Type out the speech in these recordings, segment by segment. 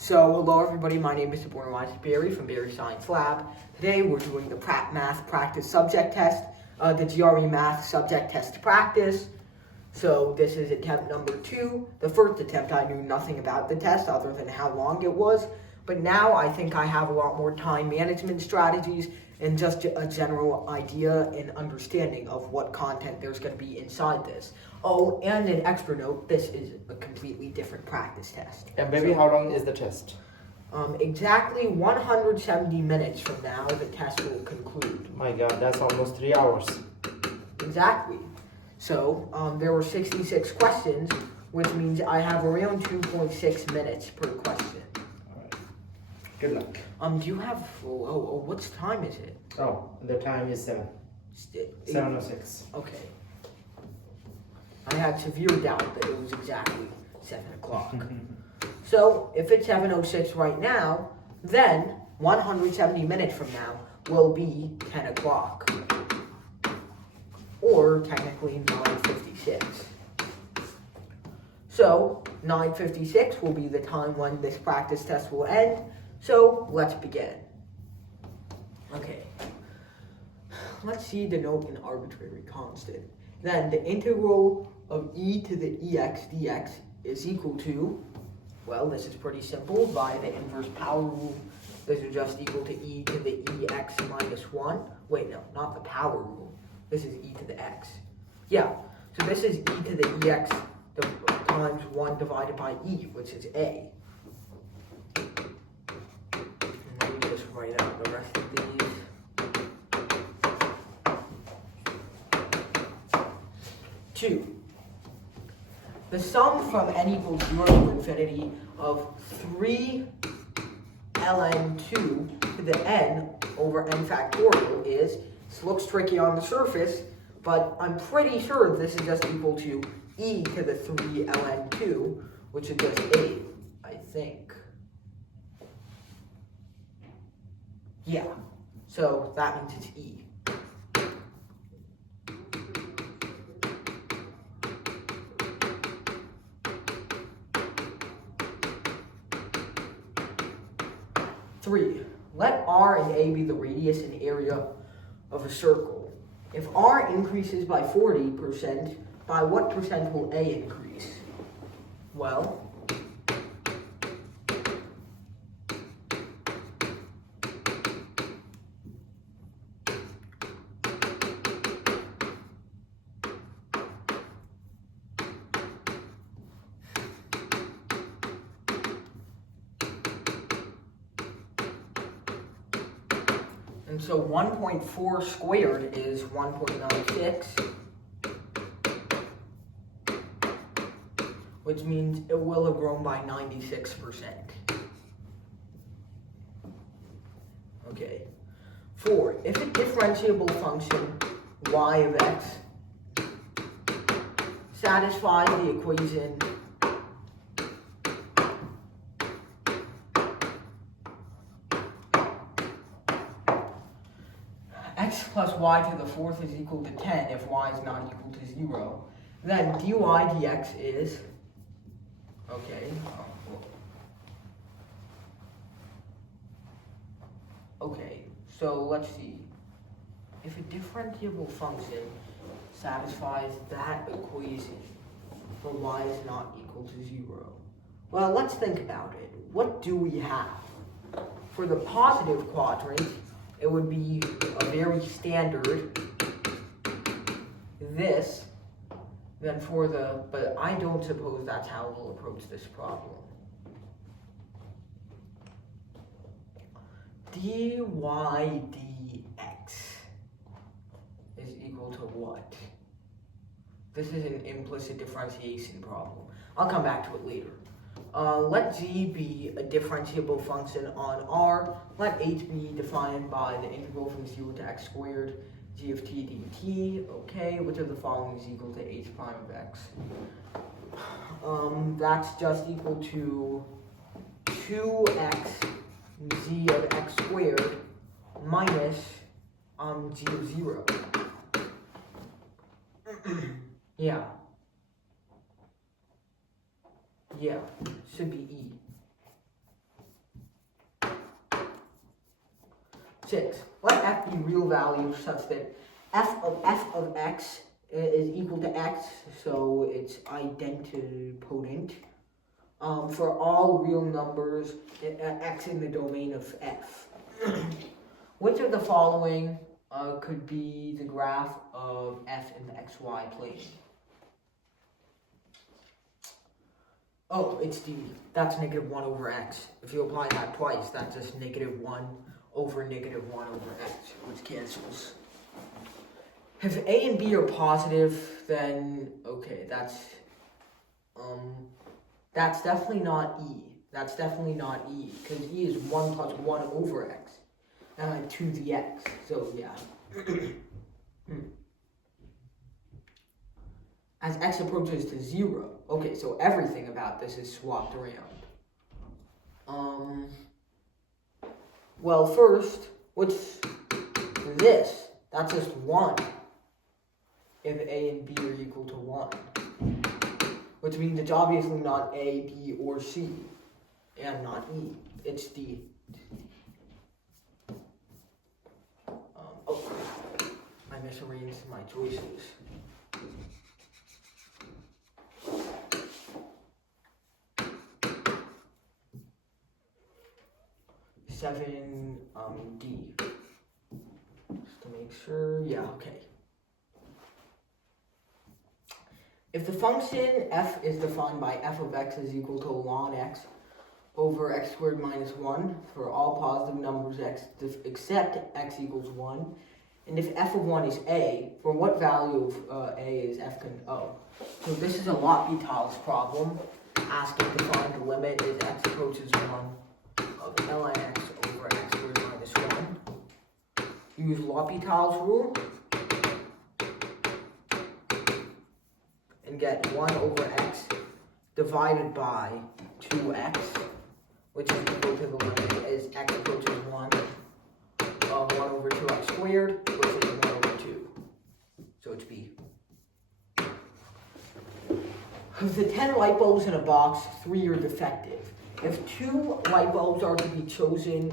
So, hello everybody, my name is Mr. Barry from Barry Science Lab. Today we're doing the Math Practice Subject Test, the GRE Math Subject Test Practice. So, this is attempt number 2. The first attempt I knew nothing about the test other than how long it was, but now I think I have a lot more time management strategies and just a general idea and understanding of what content there's going to be inside this. Oh, and an extra note, this is a completely different practice test. And baby, how long is the test? Exactly 170 minutes from now, the test will conclude. My God, that's almost 3 hours. Exactly. So, there were 66 questions, which means I have around 2.6 minutes per question. All right. Good luck. Do you have, what time is it? Oh, the time is 7:06. Okay. I had severe doubt that it was exactly 7 o'clock. So, if it's 7:06 right now, then 170 minutes from now will be 10 o'clock. Or, technically, 9:56. So, 9:56 will be the time when this practice test will end. So, let's begin. Okay. Let's see denote an arbitrary constant. Then the integral of e to the ex dx is equal to, well, this is pretty simple, via the inverse power rule. This is just equal to e to the ex minus 1. Wait, no, not the power rule. This is e to the x. Yeah, so this is e to the ex times 1 divided by e, which is a. And then we just write out the rest of these. 2. The sum from n equals 0 to infinity of 3 ln 2 to the n over n factorial is, this looks tricky on the surface, but I'm pretty sure this is just equal to e to the 3 ln 2, which is just 8, I think. Yeah, so that means it's e. Three, let R and A be the radius and area of a circle. If R increases by 40%, by what percent will A increase? Well, and so 1.4 squared is 1.96, which means it will have grown by 96%. Okay. 4. If a differentiable function y of x satisfies the equation x plus y to the 4th is equal to 10 if y is not equal to 0. Then dy dx is, okay, so let's see. If a differentiable function satisfies that equation for y is not equal to 0. Well, let's think about it. What do we have? For the positive quadrant, it would be a very standard this, then for the, but I don't suppose that's how we'll approach this problem. dy dx is equal to what? This is an implicit differentiation problem. I'll come back to it later. Let g be a differentiable function on R. Let h be defined by the integral from 0 to x squared g of t dt. Okay, which of the following is equal to h prime of x? That's just equal to 2x g of x squared minus g of 0. Yeah. Yeah, should be E. 6. Let f be real values such that f of x is equal to x, so it's idempotent. For all real numbers, x in the domain of f. Which of the following could be the graph of f in the xy plane? Oh, it's that's -1 over x. If you apply that twice, that's just -1 over -1 over x, which cancels. If a and b are positive, then okay, that's definitely not e. That's definitely not e, because e is 1 plus 1 over x, to the x. So yeah. As x approaches to 0. Okay, so everything about this is swapped around. Well, first, what's this? That's just 1. If a and b are equal to 1. Which means it's obviously not a, b, or c. And not e. It's d. I misarranged my choices. Seven, D. Just to make sure, yeah, okay. If the function f is defined by f of x is equal to ln x over x squared minus 1 for all positive numbers x except x equals 1, and if f of 1 is a, for what value of a is f oh. So this is a L'Hopital's problem, asking to find the limit as x approaches 1 of ln x over x squared minus 1. Use L'Hopital's rule and get 1 over x divided by 2x, which is equal to the limit as x approaches 1 of 1 over 2x squared, which is 1 over 2. So it's b. Of the 10 light bulbs in a box, 3 are defective. If 2 light bulbs are to be chosen,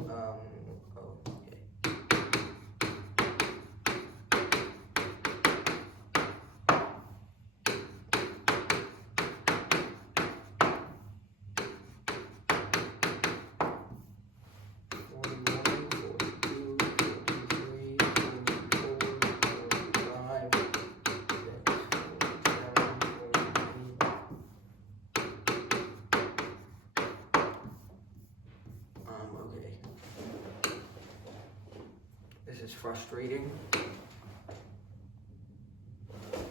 this is frustrating.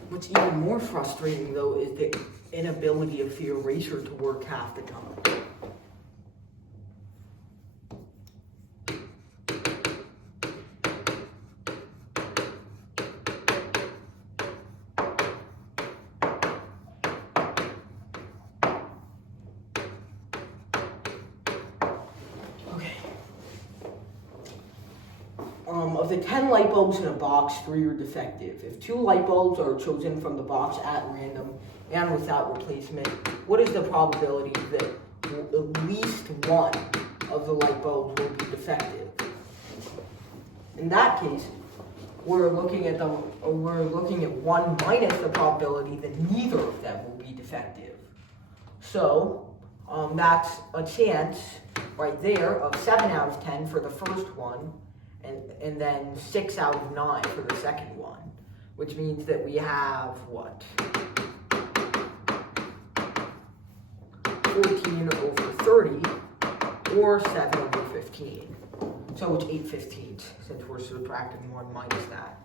What's even more frustrating, though, is the inability of the eraser to work half the time. Of the 10 light bulbs in a box, 3 are defective. If 2 light bulbs are chosen from the box at random and without replacement, what is the probability that at least 1 of the light bulbs will be defective? In that case, we're looking at 1 minus the probability that neither of them will be defective. So that's a chance right there of 7 out of 10 for the first one, and then 6 out of 9 for the second one, which means that we have, what? 14 over 30, or 7 over 15. So it's 8/15, since we're subtracting 1 minus that.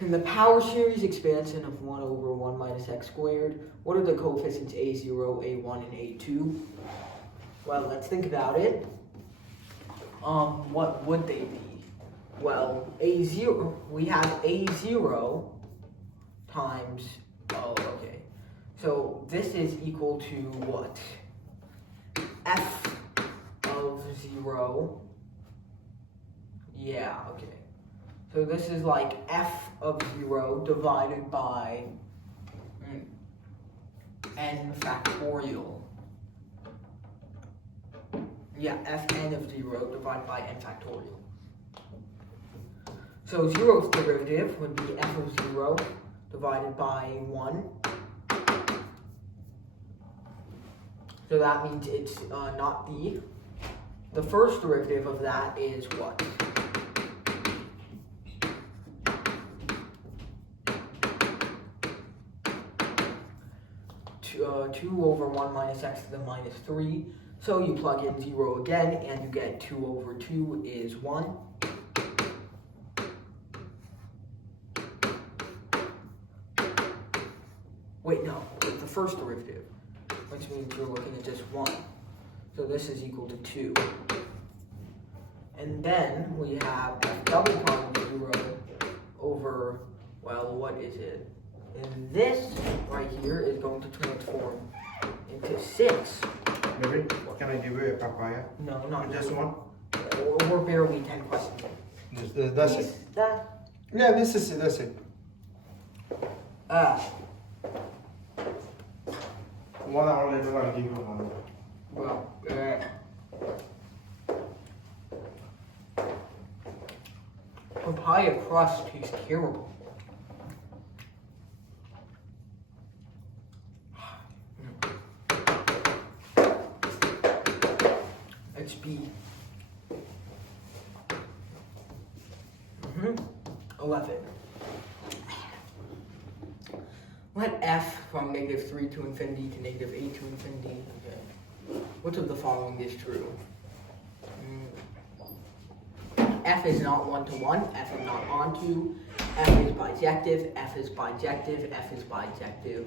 In the power series expansion of 1 over 1 minus x squared, what are the coefficients a0, a1, and a2? Well, let's think about it. What would they be? Well, a0, we have a0 times, okay. So this is equal to what? F of 0. Yeah, okay. So this is like f of 0 divided by n factorial. Yeah, fn of 0 divided by n factorial. So 0's derivative would be f of 0 divided by 1. So that means it's not d. The first derivative of that is what? Two over 1 minus x to the minus 3. So you plug in 0 again, and you get 2 over 2 is 1. Wait, no, it's the first derivative, which means you're looking at just 1. So this is equal to 2. And then we have f double prime of 0 over, well, what is it? And this right here is going to transform into 6. Maybe, can I give you a papaya? No, not Just one? We're barely 10 questions in. That's it. That, Yeah, this is it, that's it. One hour later, I'll give you one. well, papaya crust tastes terrible. It's B. 11. Let f from negative 3 to infinity to negative 8 to infinity. Okay. Which of the following is true? F is not 1 to 1, f is not onto, f is bijective, f is bijective, f is bijective.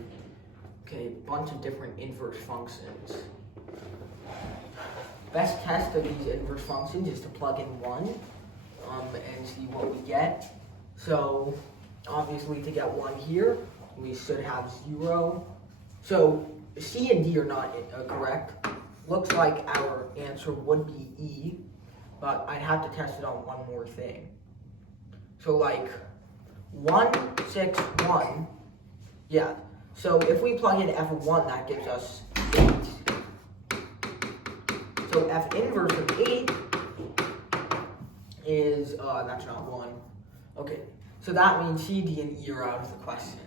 Okay, bunch of different inverse functions. Best test of these inverse functions is to plug in 1 and see what we get. So obviously to get 1 here, we should have 0. So C and D are not correct. Looks like our answer would be E, but I'd have to test it on one more thing. So like 1, 6, 1, yeah. So if we plug in f of 1, that gives us 8. So f inverse of 8 is, that's not 1. Okay, so that means C, D, and E are out of the question.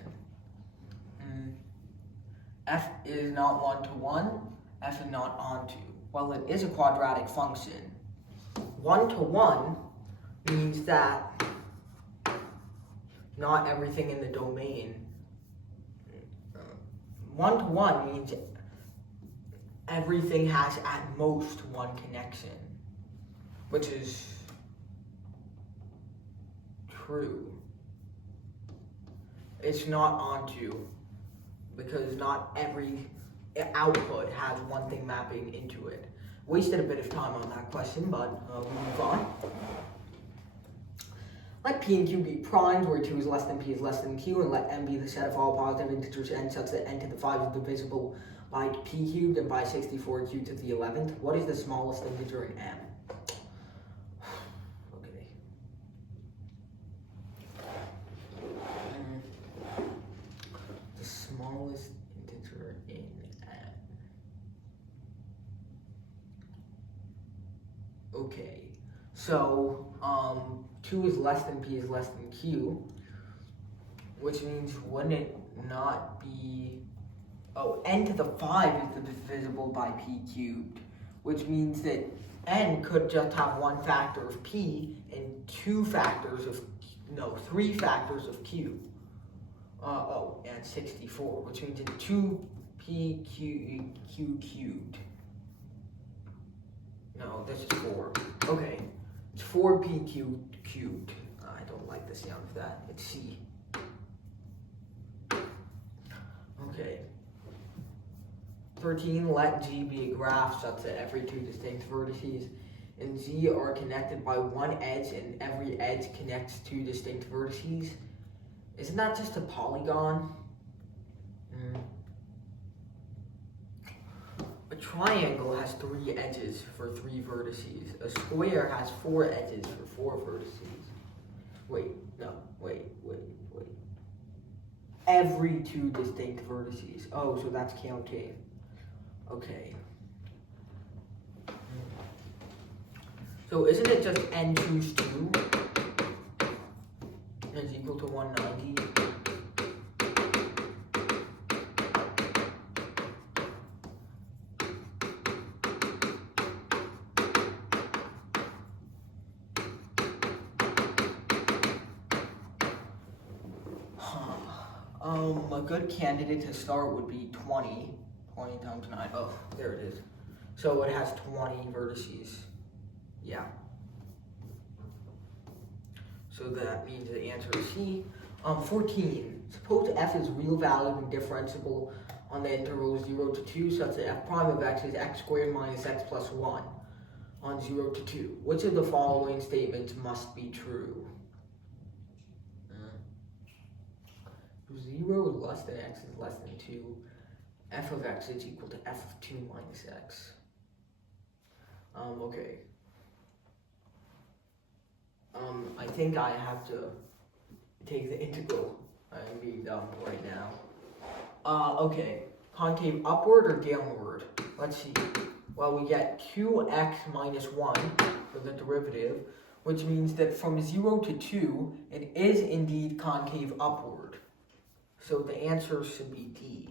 F is not 1 to 1, f is not onto. Well, it is a quadratic function. 1 to 1 means that not everything in the domain. 1 to 1 means everything has at most one connection, which is true. It's not onto, because not every output has one thing mapping into it. Wasted a bit of time on that question, but we'll move on. Let p and q be primed, where 2 is less than p is less than q, and let m be the set of all positive integers n such that n to the 5 is divisible by p cubed and by 64 q to the 11th. What is the smallest integer in m? Okay. The smallest integer in m. Okay, so 2 is less than p is less than q, which means wouldn't it not be, oh, n to the 5 is divisible by p cubed, which means that n could just have one factor of p and 3 factors of q. And 64, which means it's 2p q cubed. No, this is 4. Okay, it's 4p cubed. I don't like the sound of that. It's C. Okay. 13, let G be a graph such that every 2 distinct vertices in Z are connected by one edge and every edge connects 2 distinct vertices. Isn't that just a polygon? A triangle has 3 edges for 3 vertices. A square has 4 edges for 4 vertices. Wait. Every 2 distinct vertices. Oh, so that's counting. Okay. So isn't it just n choose 2 is equal to 190? A good candidate to start would be 20. 20 times 9. Oh, there it is. So it has 20 vertices. Yeah. So that means the answer is C. 14. Suppose f is real valued and differentiable on the interval 0 to 2 such that f prime of x is x squared minus x plus 1 on 0 to 2. Which of the following statements must be true? 0 is less than x is less than 2. F of x is equal to f of 2 minus x. Okay. I think I have to take the integral and be done right now. Okay. Concave upward or downward? Let's see. Well, we get 2x minus 1 for the derivative, which means that from 0 to 2, it is indeed concave upward. So the answer should be D.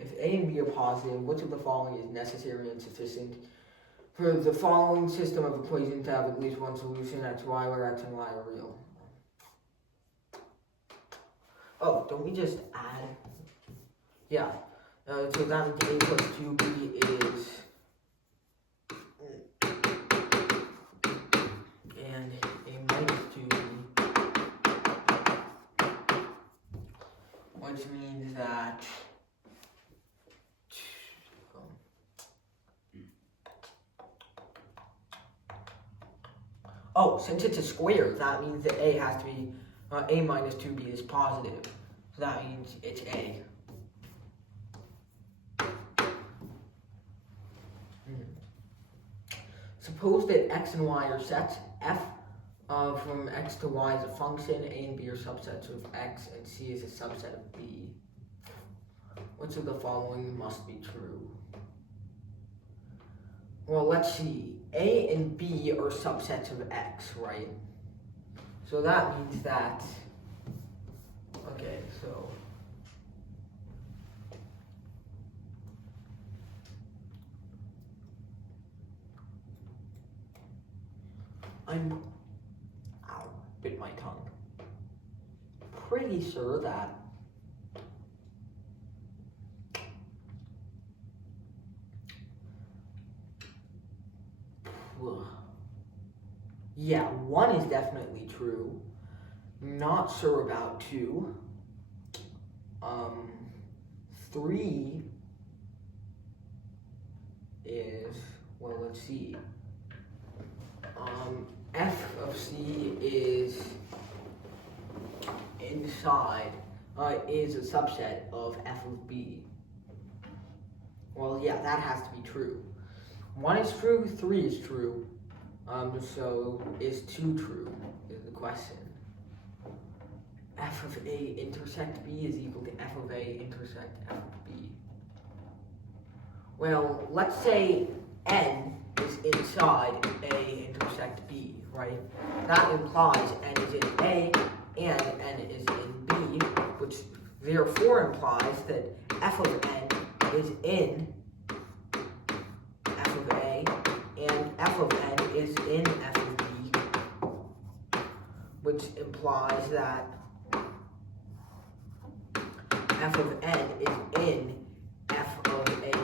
If A and B are positive, which of the following is necessary and sufficient for the following system of equations to have at least one solution, x, y, where x and y are real? Oh, don't we just add? Yeah. So that means A plus 2B is, and A minus 2B, which means that oh, since it's a square, that means that A has to be, A minus 2B is positive. So that means it's A. Suppose that x and y are sets. F from x to y is a function. A and B are subsets of x, and C is a subset of B. Which of the following must be true? Well, let's see. A and B are subsets of x, right? So that means that, okay, so bit my tongue. Pretty sure that yeah, 1 is definitely true. Not sure about 2. 3 is, well, let's see. F of C is inside, is a subset of F of B. Well, yeah, that has to be true. 1 is true, 3 is true. So is 2 true, is the question. F of A intersect B is equal to F of A intersect F of B. Well, let's say N is inside A intersect B, right? That implies N is in A and N is in B, which therefore implies that F of N is in F of A and F of N is in F of B, which implies that F of N is in F of A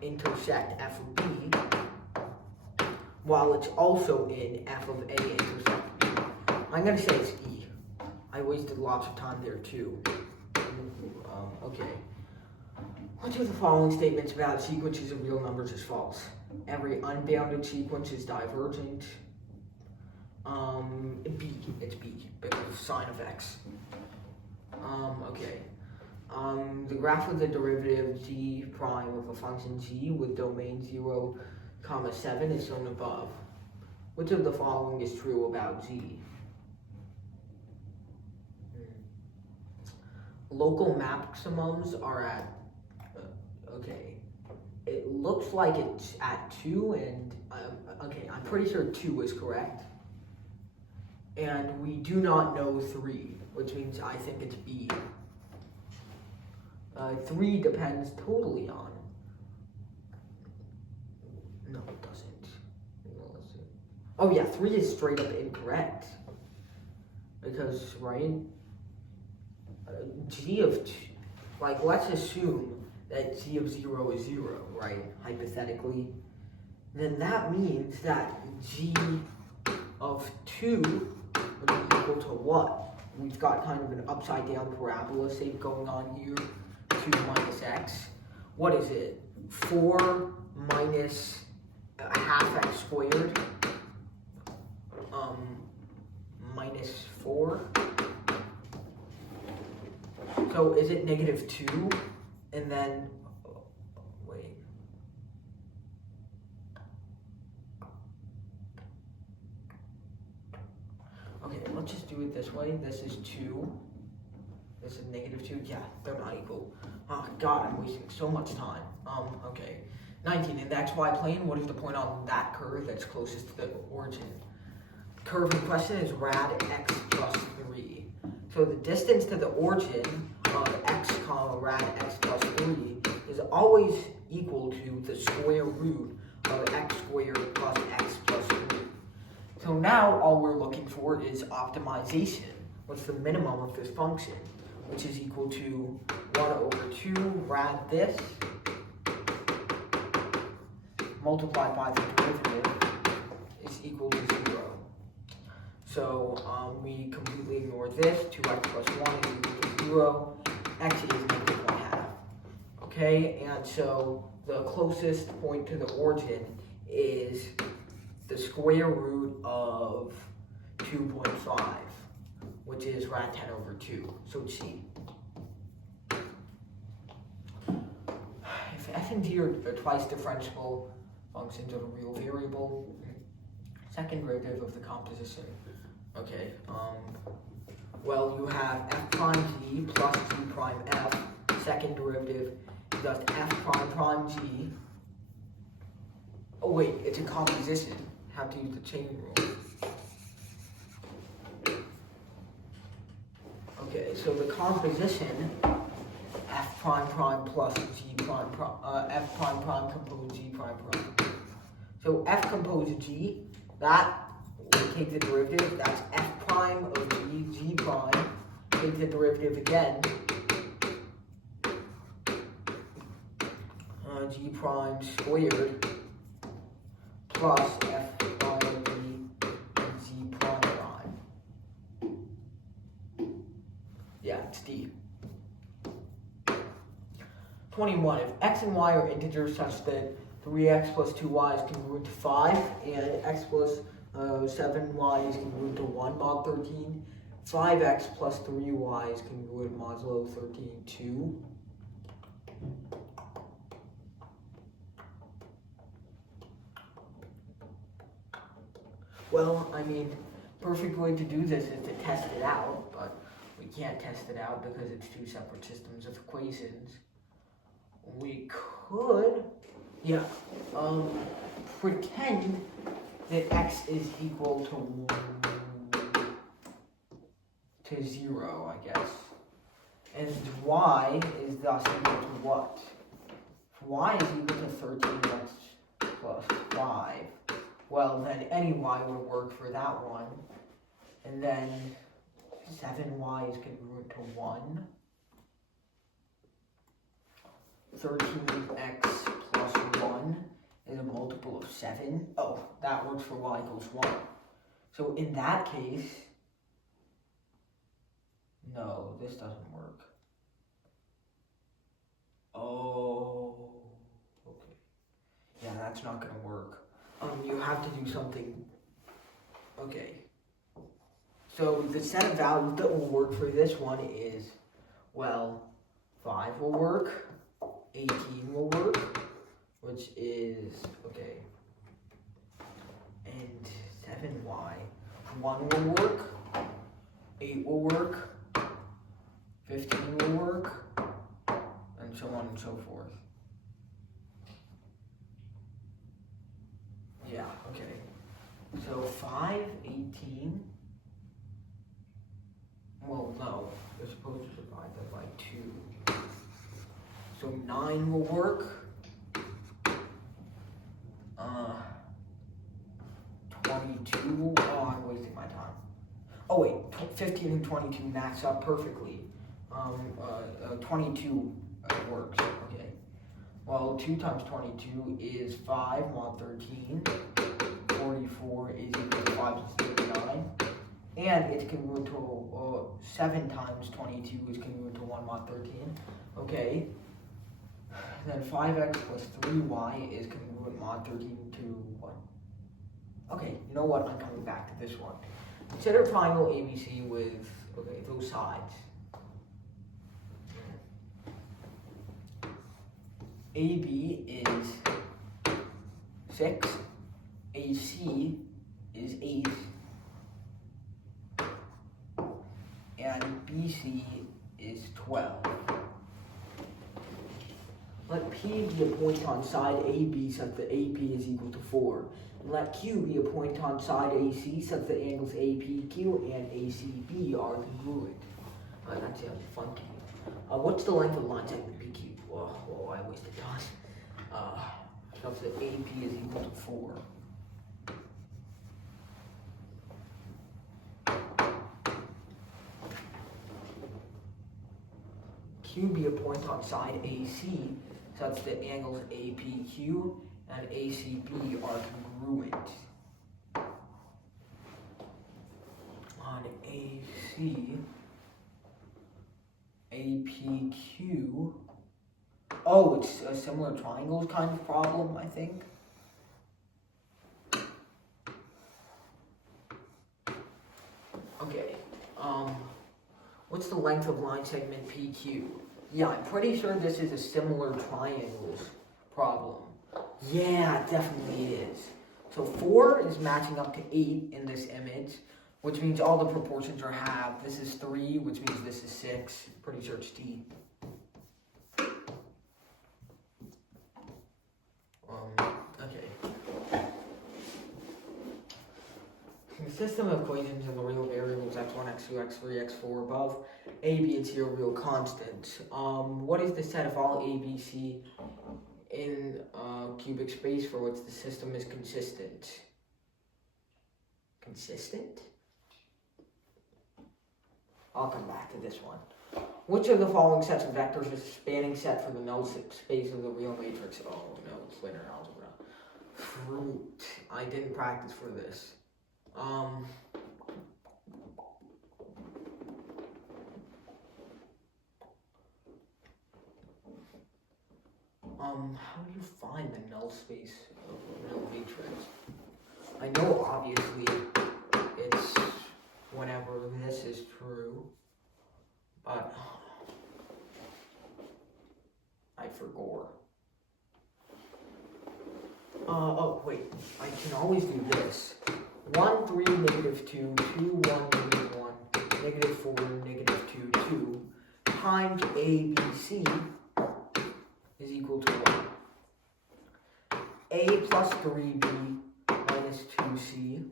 intersect F of B, while it's also in F of A intersect B. I'm going to say it's E. I wasted lots of time there too. Okay. Which of the following statements about sequences of real numbers is false? Every unbounded sequence is divergent. B. It's B because of sine of X. Okay. The graph of the derivative g prime of a function g with domain 0, 7 is shown above. Which of the following is true about g? Local maximums are at, okay, it looks like it's at 2, and okay, I'm pretty sure 2 is correct. And we do not know 3, which means I think it's B. 3 depends totally on. No, it doesn't. Let's see. Oh yeah, 3 is straight up incorrect. Because, right? G of 2, like, let's assume that G of 0 is 0, right? Hypothetically. Then that means that G of 2 would be equal to what? We've got kind of an upside down parabola shape going on here. 2 minus x. What is it? 4 minus a half x squared. Minus 4. So is it negative 2? And then, wait. Okay, let's just do it this way. This is 2. This is negative 2. Yeah, they're not equal. Oh god, I'm wasting so much time. Okay. 19, in the xy plane, what is the point on that curve that's closest to the origin? Curve in question is rad x plus 3. So the distance to the origin of x comma rad x plus 3 is always equal to the square root of x squared plus x plus 3. So now all we're looking for is optimization. What's the minimum of this function? Which is equal to 1 over 2 rad this multiplied by the derivative is equal to 0. So we completely ignore this. 2x plus 1 is equal to 0. X is negative 1/2. Okay, and so the closest point to the origin is the square root of 2.5, which is rad 10 over 2. So C. If f and g are twice differentiable functions of a real variable, second derivative of the composition. Okay, well, you have f prime g plus g prime f, second derivative is just f prime prime g. Oh wait, it's a composition. Have to use the chain rule. Okay, so the composition f prime prime plus g prime prime, f prime prime composed g prime prime. So f composed g, that will take the derivative, that's f prime of g prime, take the derivative again, g prime squared plus f prime of g prime prime. Yeah, it's D. 21. If x and y are integers such that 3x plus 2y is congruent to 5 and x plus 7y is congruent to 1 mod 13, 5x plus 3y is congruent modulo 13 2. Well, I mean, perfect way to do this is to test it out, but we can't test it out because it's 2 separate systems of equations. We could, pretend that x is equal to 0, I guess. And y is thus equal to what? Y is equal to 13x plus 5. Well, then any y would work for that one. And then 7y is congruent to 1. 13x plus 1 is a multiple of 7. Oh, that works for y equals 1. So in that case, no, this doesn't work. Oh, okay. Yeah, that's not going to work. You have to do something. Okay. So the set of values that will work for this one is, well, 5 will work, 18 will work, which is, okay, and 7y. 1 will work, 8 will work, 15 will work, and so on and so forth. So 5, 18. Well, no, they're supposed to divide that by 2. So 9 will work. 22 will, oh, I'm wasting my time. Oh wait, 15 and 22 match up perfectly. 22 works, okay. Well, 2 times 22 is 5 mod 13. 44 is equal to 5 plus 39. And it's congruent to 7 times 22 is congruent to 1 mod 13. Okay. Then 5x plus 3y is congruent mod 13 to 1. Okay, you know what? I'm coming back to this one. Consider triangle ABC with, okay, those sides. AB is 6, AC is 8, and BC is 12. Let P be a point on side AB such that AP is equal to 4. And let Q be a point on side AC such that angles APQ and ACB are congruent. That sounds funky. What's the length of the line segment PQ? Whoa, I wasted time. Such that AP is equal to 4. Q be a point on side AC such that angles APQ and ACB are congruent. On AC, APQ, oh, it's a similar triangles kind of problem, I think. Okay, what's the length of line segment PQ? Yeah, I'm pretty sure this is a similar triangles problem. Yeah, it definitely is. So 4 is matching up to 8 in this image, which means all the proportions are half. This is 3, which means this is 6. Pretty sure it's D. Okay. The system of equations in the real variables x1, x2, x3, x4 above, a, b, and c are real constants. What is the set of all a, b, c in cubic space for which the system is consistent? Consistent? I'll come back to this one. Which of the following sets of vectors is a spanning set for the null space of the real matrix? Oh no, it's linear algebra. Fruit. I didn't practice for this. How do you find the null space of a real matrix? I know obviously it's whenever this is true, but I forgot. Oh wait, I can always do this. 1, 3, negative 2, 2, 1, negative 1, negative 4, negative 2, 2, times A, B, C is equal to 1. A plus 3B minus 2C.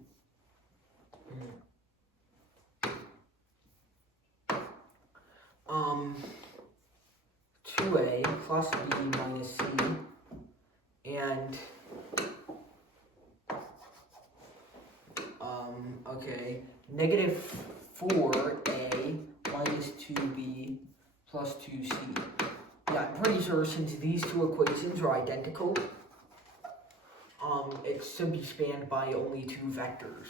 2A plus B minus C, and okay, negative 4A minus 2B plus 2C. Yeah, I'm pretty sure since these two equations are identical, it should be spanned by only 2 vectors.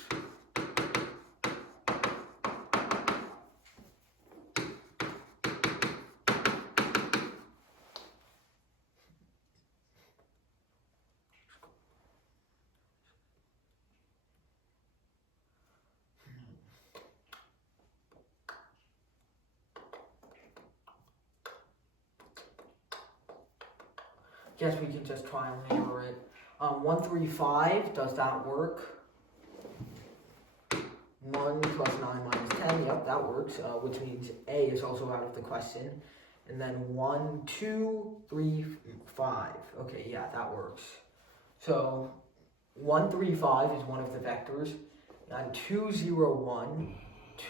Guess we can just trial and error it. 1, 3, 5, does that work? 1 plus 9 minus 10, yep, that works, which means A is also out of the question. And then 1, 2, 3, 5. Okay, yeah, that works. So 135 is one of the vectors, and 2, 0, 1,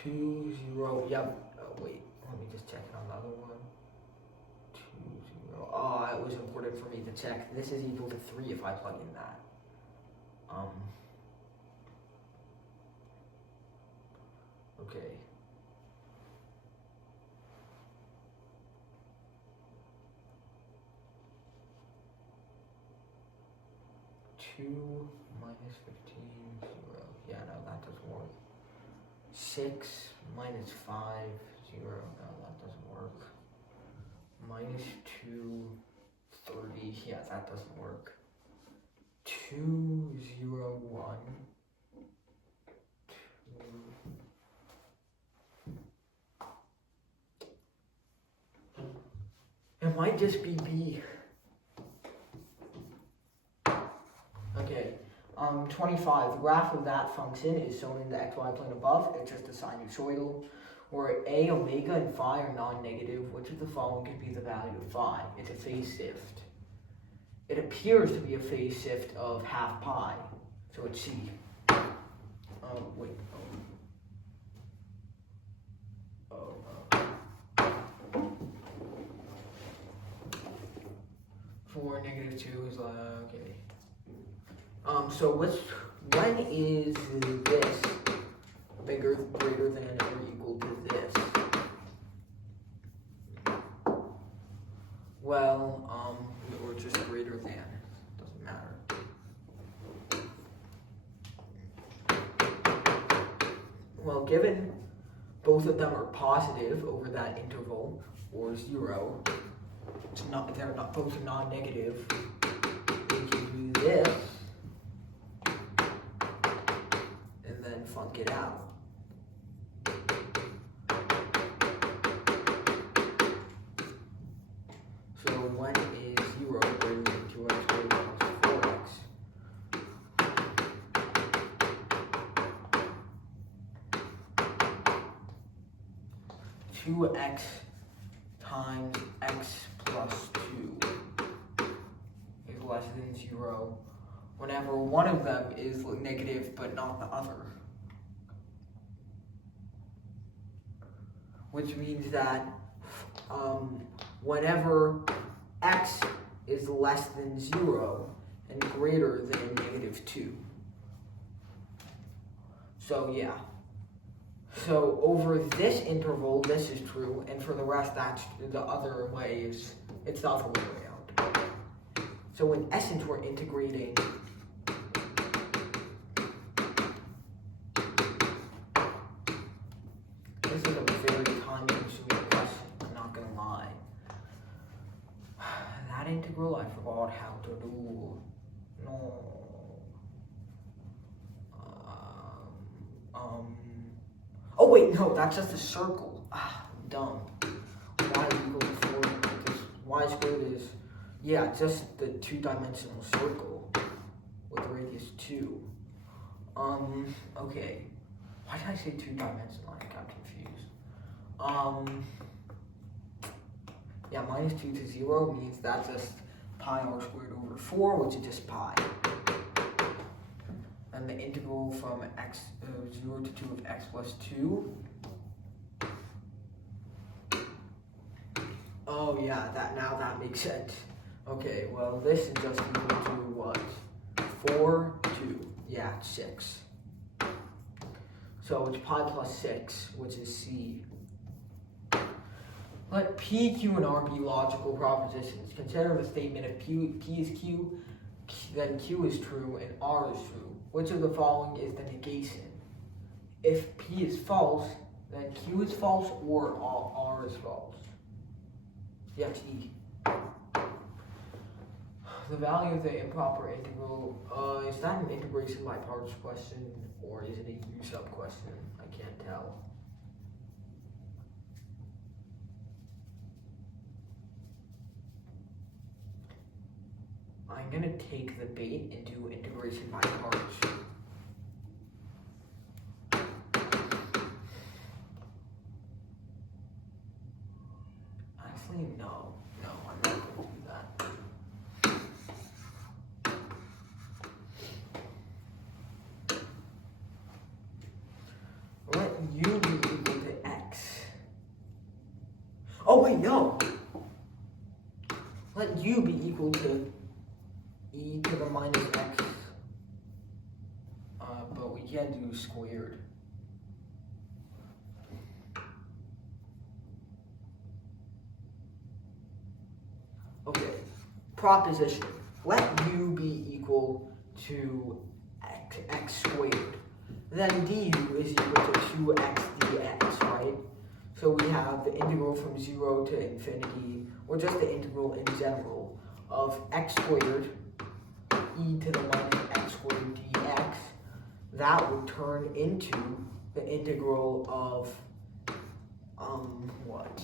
2, 0, yep, wait, let me just check another one. 2, 0, it was important for me to check. This is equal to 3 if I plug in that. Okay. Two minus 15, 0. Yeah, no, that doesn't work. 6 minus 5, 0. No, that doesn't work. Minus 2, 30. Yeah, that doesn't work. 2, 0, 1. 2. It might just be B. Okay, 25, the graph of that function is shown in the xy plane above. It's just a sinusoidal, where a, omega, and phi are non-negative. Which of the following could be the value of phi? It's a phase shift. It appears to be a phase shift of half pi, so it's C. Wait. 4, negative 2 is okay. So when is this bigger, greater than, or equal to this? Well, or just greater than, doesn't matter. Well, given both of them are positive over that interval, or 0, they're not both non-negative, we can do this. Funk it out. So when is 0 greater than 2x greater than 4x? 2x times x plus 2 is less than 0 whenever one of them is negative but not the other. Which means that whenever x is less than 0 and greater than negative 2. So yeah. So over this interval, this is true, and for the rest, that's the other way it's the other way around. So in essence, we're integrating this is a very time-consuming question, I'm not gonna lie. That integral, I forgot how to do. No. Oh wait, no, that's just a circle. I'm dumb. Y equal to 4, y squared is, yeah, just the two-dimensional circle with radius 2. Okay. Why did I say two-dimensional? I got confused. Yeah, minus 2 to 0 means that's just pi r squared over 4, which is just pi. And the integral from x 0 to 2 of x plus 2. Oh yeah, now that makes sense. Okay, well this is just equal to what? 4, 2. Yeah, 6. So it's pi plus 6, which is C. Let P, Q, and R be logical propositions. Consider the statement if P is Q, then Q is true and R is true. Which of the following is the negation? If P is false, then Q is false or R is false. Yeah, it's E. The value of the improper integral, is that an integration by parts question or is it a U sub question? I can't tell. I'm gonna take the bait into integration by parts. Actually, no, I'm not gonna do that. Oh wait, no. Let u be equal to e to the minus x. But we can't do squared. Okay, proposition. Let u be equal to x squared. Then du is equal to 2x dx, right? So we have the integral from 0 to infinity, or just the integral in general, of x squared e to the minus x squared dx. That would turn into the integral of, what?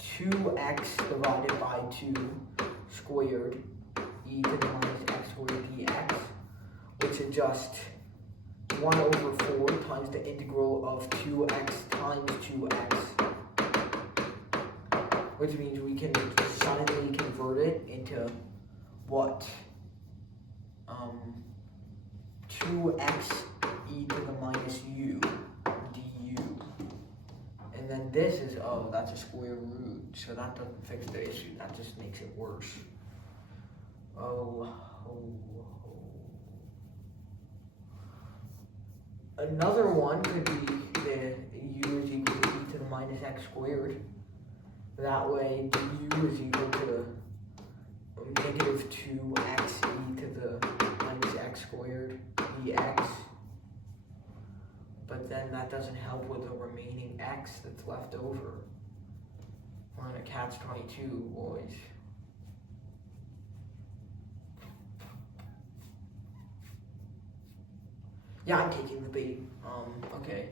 2x divided by 2 squared e to the minus x squared dx, which is just 1 over 4 times the integral of 2x times 2x, which means we can suddenly convert it into what? 2x e to the minus u du. And then this is, oh, that's a square root, so that doesn't fix the issue, that just makes it worse. Another one could be the u is equal to e to the minus x squared. That way, u is equal to negative 2x e to the minus x squared dx. But then that doesn't help with the remaining x that's left over. We're in a catch-22, boys. Yeah, I'm taking the bait. Okay.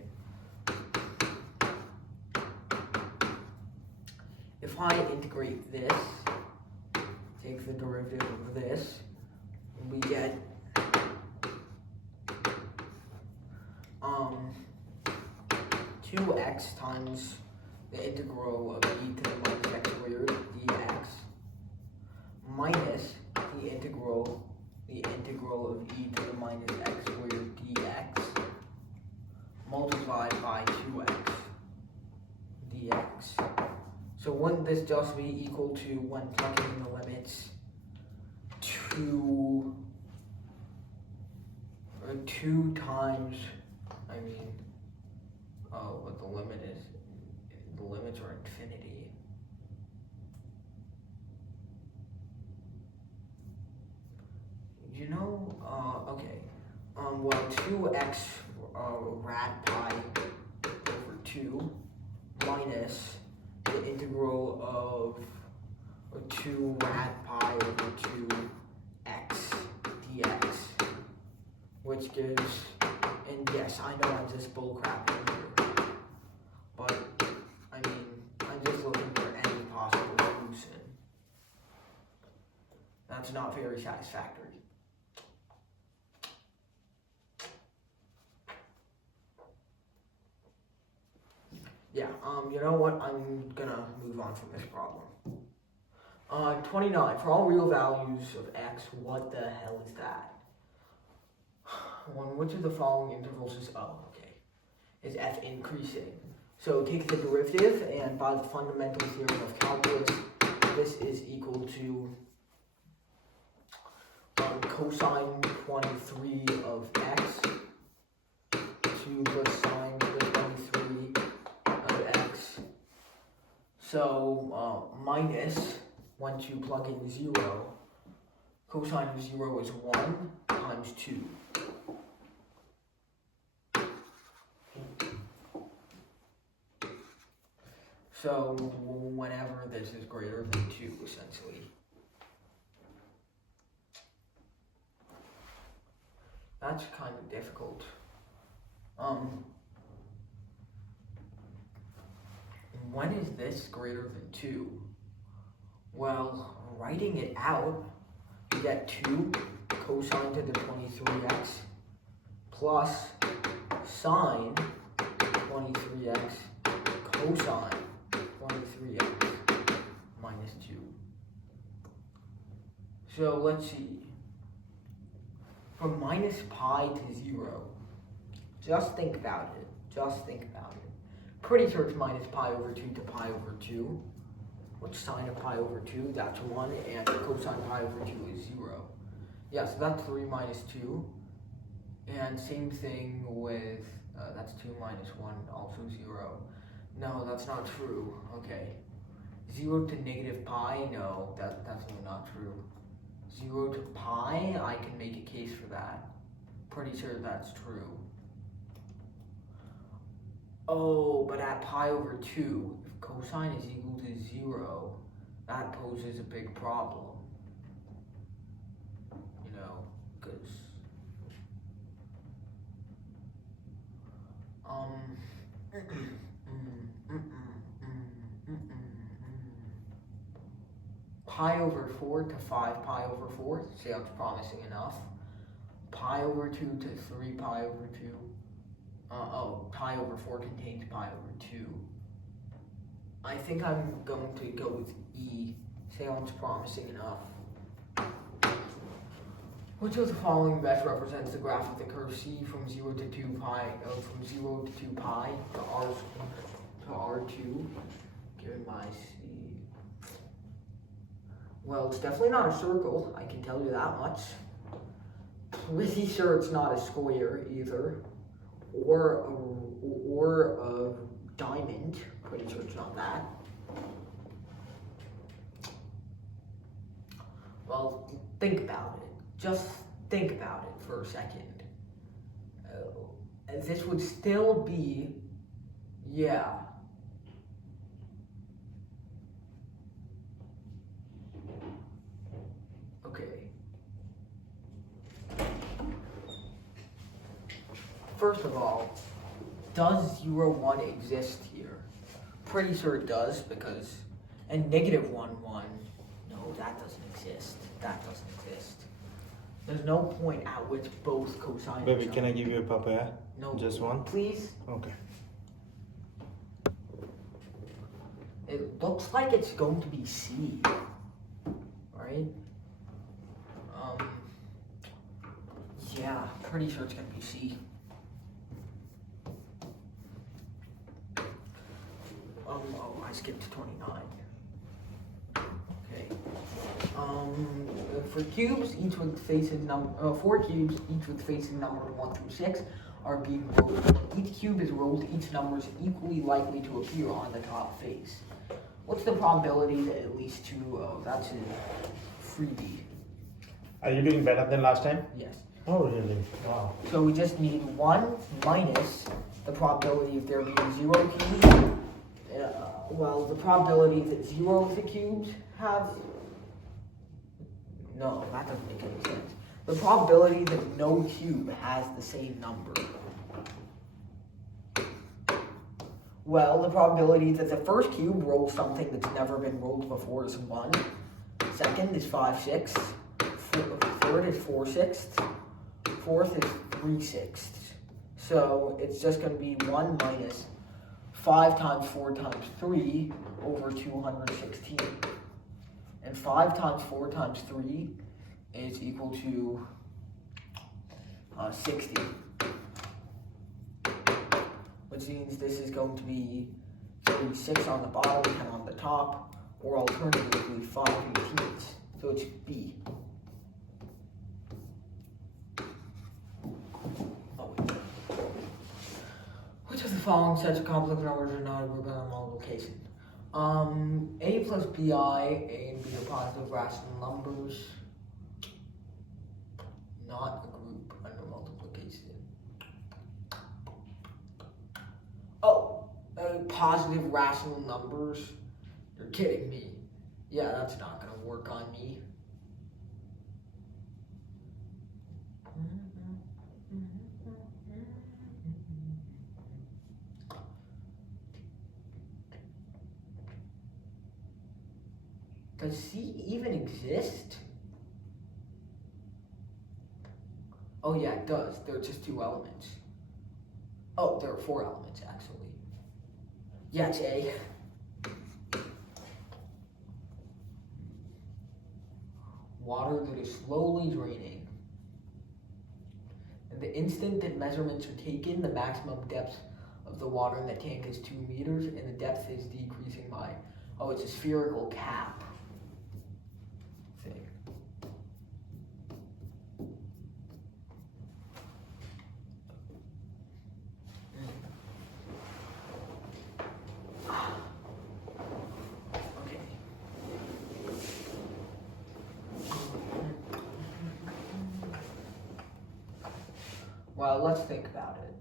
If I integrate this, take the derivative of this, we get 2x times the integral of e to the minus x squared dx minus the integral of e to the minus x squared dx multiplied by 2x dx. So wouldn't this just be equal to, when plugging in the limits, 2 times, what the limit is, the limits are infinity. Okay. Well, 2x rad pi over 2 minus the integral of 2 rad pi over 2x dx, which gives, and yes, I know I'm just bullcrapping here, but I'm just looking for any possible solution. That's not very satisfactory. Yeah, you know what? I'm gonna move on from this problem. 29. For all real values of x, what the hell is that? Which of the following intervals is, is f increasing? So take the derivative, and by the fundamental theorem of calculus, this is equal to cosine 23 of x to the sine 23 of x. So minus, once you plug in 0, cosine of 0 is 1 times 2. So whenever this is greater than 2, essentially. That's kind of difficult. When is this greater than 2? Well, writing it out, you get 2 cosine to the 23x plus sine 23x cosine 23x minus 2. So let's see. From minus pi to 0, just think about it. Pretty sure it's minus pi over 2 to pi over 2. What's sine of pi over 2? That's 1, and cosine pi over 2 is 0. Yeah, so that's 3 minus 2. And same thing with, that's 2 minus 1, also 0. No, that's not true. Okay. 0 to negative pi? No, that's definitely not true. 0 to pi? I can make a case for that. Pretty sure that's true. Oh, but at pi over 2, if cosine is equal to 0, that poses a big problem. You know, because pi over 4 to 5 pi over 4 sounds promising enough. Pi over 2 to 3 pi over 2. Pi over 4 contains pi over 2. I think I'm going to go with E. Sounds promising enough. Which of the following best represents the graph of the curve C from 0 to 2 pi, from 0 to 2 pi to R2, given by C? Well, it's definitely not a circle, I can tell you that much. Pretty sure it's not a square either, or a diamond. Pretty sure it's not that. Well, think about it. Just think about it for a second. This would still be, yeah. Okay. First of all, does 0, 1 exist here? Pretty sure it does, because, and negative 1, 1, no, that doesn't exist. That doesn't exist. There's no point at which both cosine. Baby, can I give you a papaya? No. Just one? Please? Okay. It looks like it's going to be C. Right? Yeah, pretty sure it's going to be C. I skipped 29. Okay. For cubes, each with faces number 4 cubes, each with faces numbered 1 through 6, are being rolled. When each cube is rolled, each number is equally likely to appear on the top face. What's the probability that at least 2? Oh, that's a freebie. Are you doing better than last time? Yes. Oh, really? Wow. So we just need 1 minus the probability of there being 0 cubes. Well, the probability that 0 of the cubes have... No, that doesn't make any sense. The probability that no cube has the same number. Well, the probability that the first cube rolls something that's never been rolled before is 1. Second is 5/6. Third is 4/6. Fourth is 3/6. So it's just going to be 1 minus 5 times 4 times 3 over 216. And 5 times 4 times 3 is equal to 60. Which means this is going to be 36 on the bottom, 10 on the top, or alternatively 5/18. So it's B. Which of the following sets of complex numbers are not a group under multiplication? A plus bi, A and B are positive rational numbers. Not a group under multiplication. Oh, positive rational numbers? You're kidding me. Yeah, that's not gonna work on me. Does C even exist? Oh yeah, it does. There are just 2 elements. Oh, there are 4 elements actually. Yeah, it's A. Water that is slowly draining. And the instant that measurements are taken, the maximum depth of the water in the tank is 2 meters, and the depth is decreasing by, oh, it's a spherical cap thing. Okay. Well, let's think about it.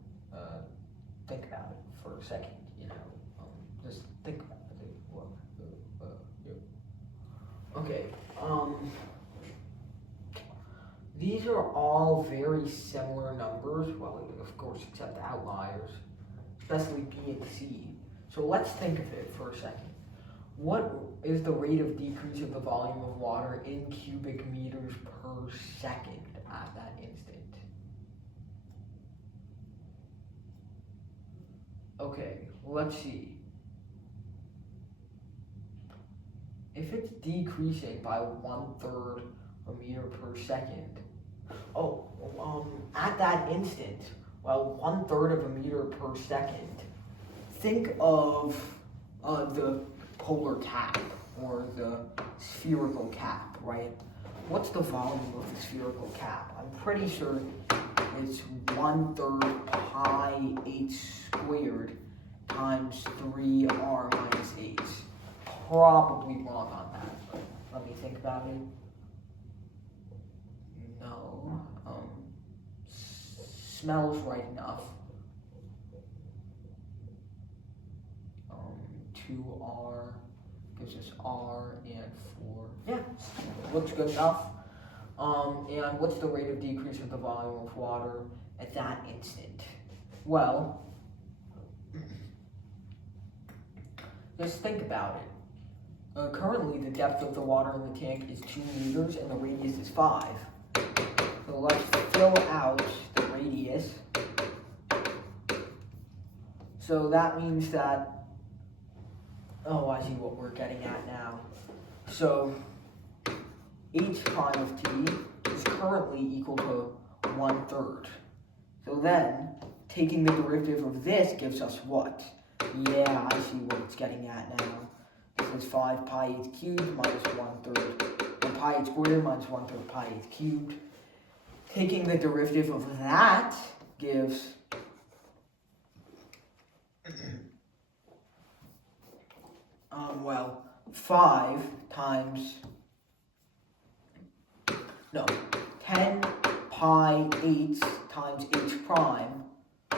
Think about it for a second, you know. Just think about it. Okay. These are all very similar numbers. Well, of course, except outliers, especially B and C. So let's think of it for a second. What is the rate of decrease of the volume of water in cubic meters per second at that instant? Okay, let's see. If it's decreasing by 1/3 a meter per second, at that instant, well, 1/3 of a meter per second, think of the polar cap or the spherical cap, right? What's the volume of the spherical cap? I'm pretty sure it's 1/3 pi h squared times 3r minus h. Probably wrong on that, but let me think about it. No. Smells right enough. 2r gives us r and 4. Yeah, looks good enough. And what's the rate of decrease of the volume of water at that instant? Well, just think about it. Currently, the depth of the water in the tank is 2 meters and the radius is 5. So let's fill out the radius. So that means that, oh, I see what we're getting at now. So h prime of t is currently equal to 1/3. So then, taking the derivative of this gives us what? Yeah, I see what it's getting at now. This is 5 pi h cubed minus 1/3, and pi h squared minus 1/3 pi h cubed. Taking the derivative of that gives well, 5 times, no, 10 pi h times h prime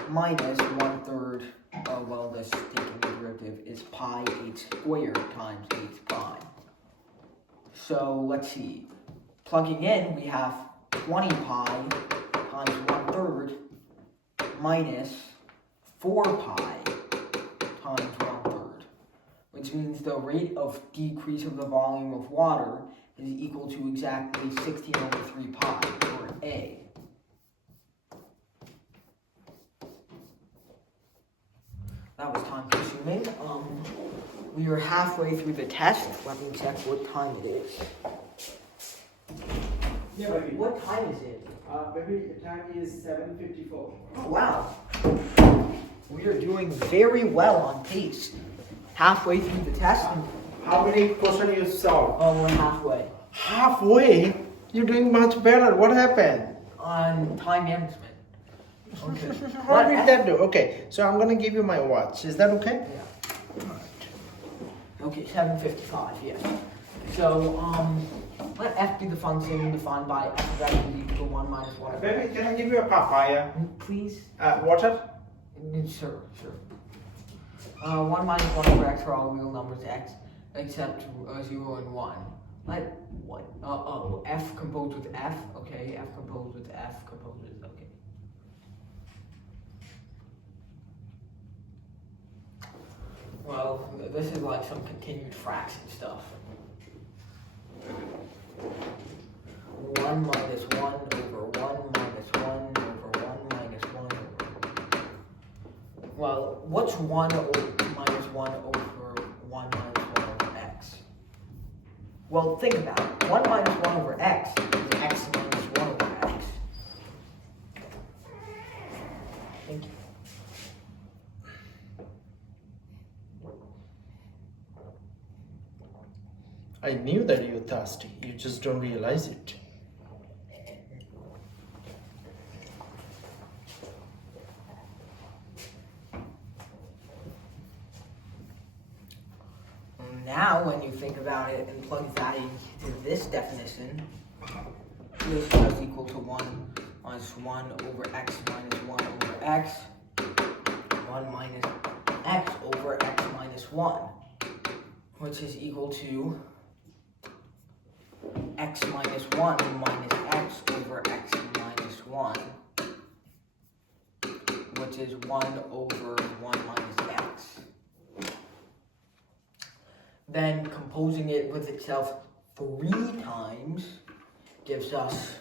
minus 1/3, well, this taking the derivative is pi h squared times h prime. So let's see, plugging in, we have 20 pi times 1/3 minus 4 pi times 1/3, which means the rate of decrease of the volume of water is equal to exactly 16/3 pi, or A. That was time consuming. We are halfway through the test. Let me check what time it is. Yeah, baby. What time is it? Baby, the time is 7:54. Oh, wow. We are doing very well on pace. Halfway through the test. How many questions you solved? Oh, we're halfway. Halfway? You're doing much better. What happened? On time management. Okay. How did that do? Okay, so I'm gonna give you my watch. Is that okay? Yeah. Okay, 7:55, yes. So, let f be the function defined by f of x is equal to 1 minus 1 of Baby, x. can I give you a papaya? Please? Water? Sure. 1 minus 1 over x for all real numbers x, except 0 and 1. Let what? F composed with f. Okay, f composed with f composed with, okay. Well, this is like some continued fraction stuff. 1 minus 1 over 1 minus 1 over 1 minus 1 over. Well, what's 1 minus 1 over 1 minus 1 over x? Well, think about it. 1 minus 1 over x is x minus 1 over x. Thank you. I knew that you're thirsty. You just don't realize it. Now, when you think about it and plug that into this definition, this is equal to 1 minus 1 over x minus 1 over x, 1 minus x over x minus 1, which is equal to x minus 1 minus x over x minus 1, which is 1 over 1 minus x. Then composing it with itself 3 times gives us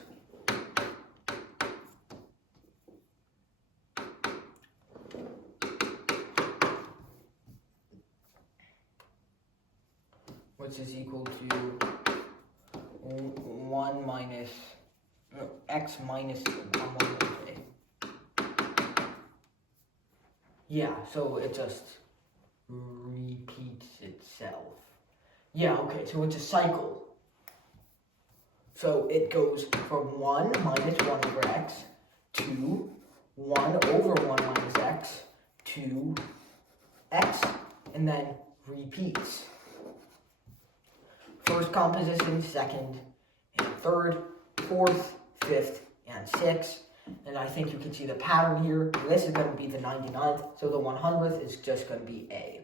which is equal to 1 minus x minus 1. Yeah, so it just repeats itself. Yeah, okay, so it's a cycle. So it goes from 1 minus 1 over x to 1 over 1 minus x to x, and then repeats. First composition, second, and third, fourth, fifth, and sixth. And I think you can see the pattern here. This is going to be the 99th, so the 100th is just going to be A.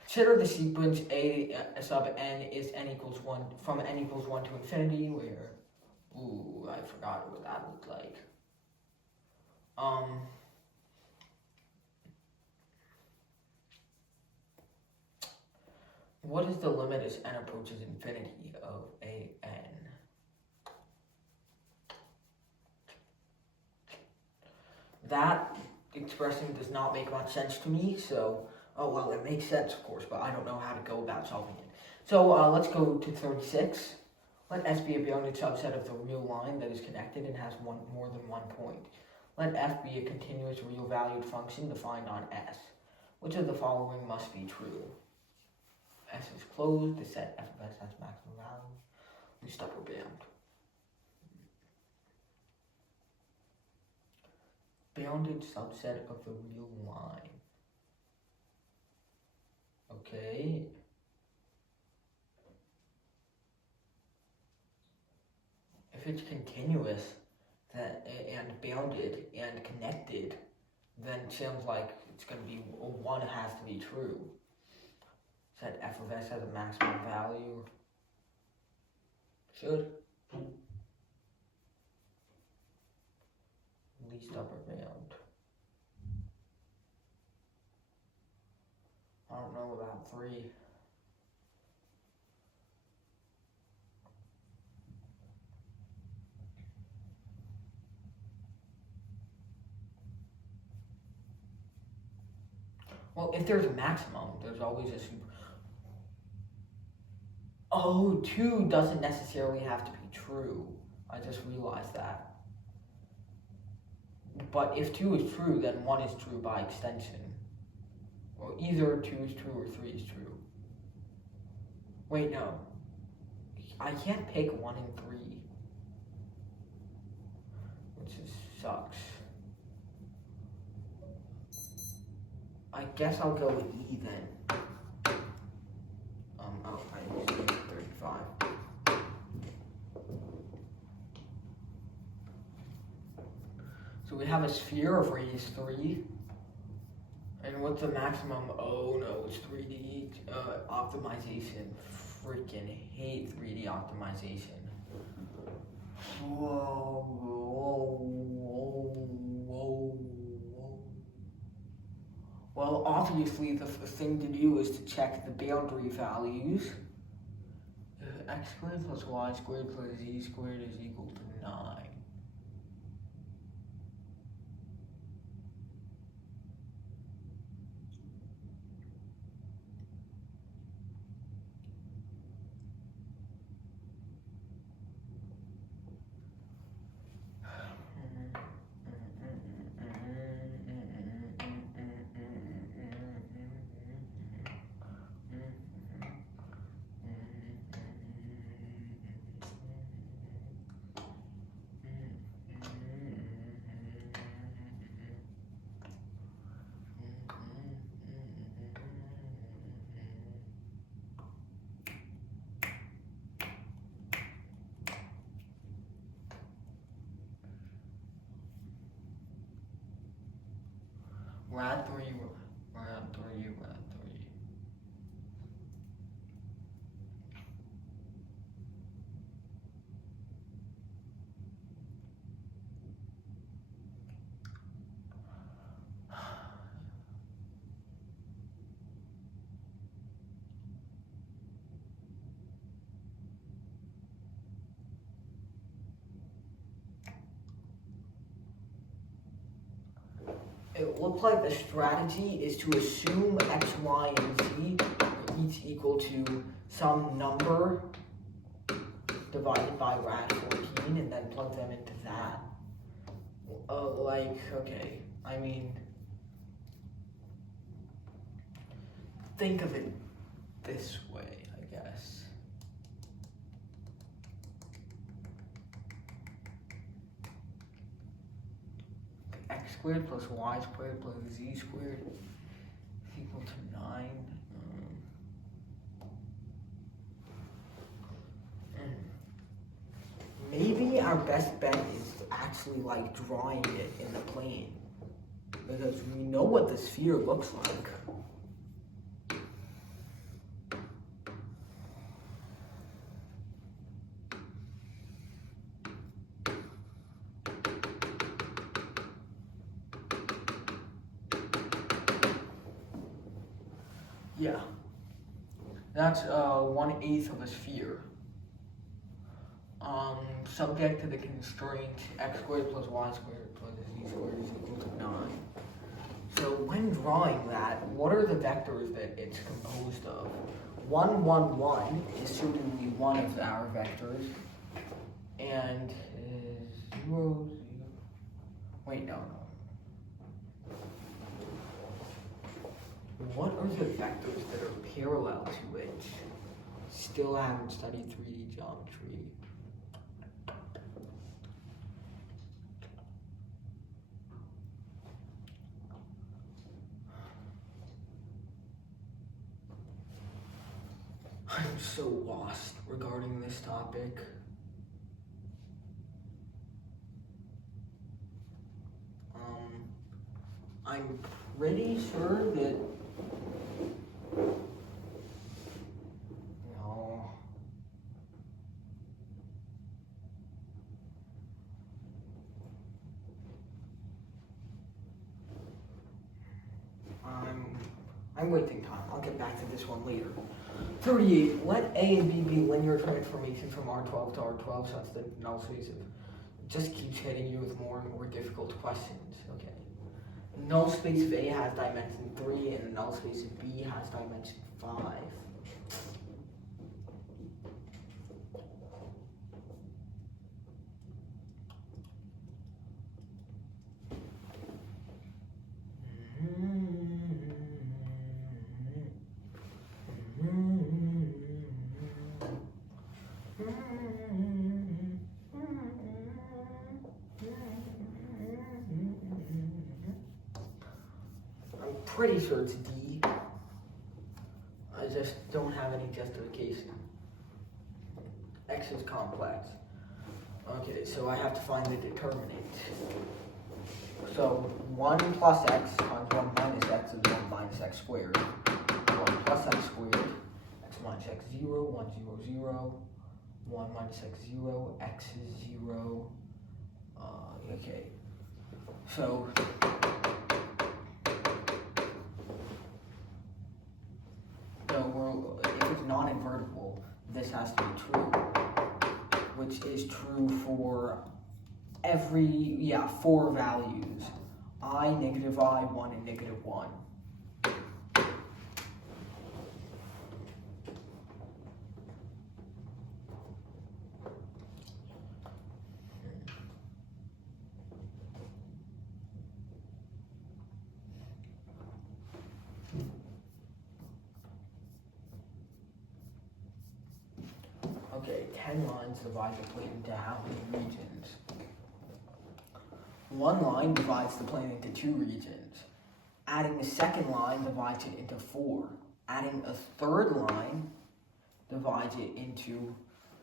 Consider the sequence A sub n is n equals 1, from n equals 1 to infinity, where, I forgot what that looked like. What is the limit as n approaches infinity of a n? That expression does not make much sense to me, so, well, it makes sense, of course, but I don't know how to go about solving it. So, let's go to 36. Let S be a bounded subset of the real line that is connected and has more than one point. Let F be a continuous real-valued function defined on S. Which of the following must be true? S is closed, the set F of S has maximum value, least upper bound. Bounded subset of the real line. Okay. If it's continuous and bounded and connected, then it sounds like it's going to be, one has to be true. Set F of S has a maximum value. Should. Least upper bound. I don't know about 3. Well, if there's a maximum, there's always a super. Oh, 2 doesn't necessarily have to be true. I just realized that. But if 2 is true, then 1 is true by extension. Well, either 2 is true or 3 is true. Wait, no. I can't pick 1 and 3. Which sucks. I guess I'll go with E then. I used 35. So we have a sphere of radius 3. And what's the maximum? Oh no, it's 3D optimization. Freaking hate 3D optimization. Well, obviously the thing to do is to check the boundary values. X squared plus y squared plus z squared is equal to 9. Rad 3, rad 3, rad 3. It looks like the strategy is to assume x, y, and z are each equal to some number divided by rad 14 and then plug them into that. Okay, I mean, think of it this way, I guess. X squared plus y squared plus z squared is equal to 9. Maybe our best bet is actually like drawing it in the plane, because we know what the sphere looks like. Yeah, that's 1/8 of a sphere. Subject to the constraint x squared plus y squared plus z squared is equal to 9. So when drawing that, what are the vectors that it's composed of? 1, 1, 1 is certainly one of our vectors, and 0, 0. Wait, no. What are the vectors that are parallel to it? Still haven't studied 3D geometry. I'm so lost regarding this topic. I'm pretty sure that no. I'm wasting time. I'll get back to this one later. 38. Let A and B be linear transformations from R12 to R12 such that null space just keeps hitting you with more and more difficult questions. Okay. The null space of A has dimension 3 and the null space of B has dimension 5. Pretty sure it's D. I just don't have any justification. X is complex. Okay, so I have to find the determinant. So 1 plus x times 1 minus x is 1 minus x squared. 1 plus x squared, x minus x 0, 1 0 0, 1 minus x 0, x is 0. Okay, so if it's non-invertible, this has to be true, which is true for every, 4 values, I, negative I, 1, and negative 1. Okay, 10 lines divide the plane into how many regions? 1 line divides the plane into 2 regions. Adding a second line divides it into 4. Adding a third line divides it into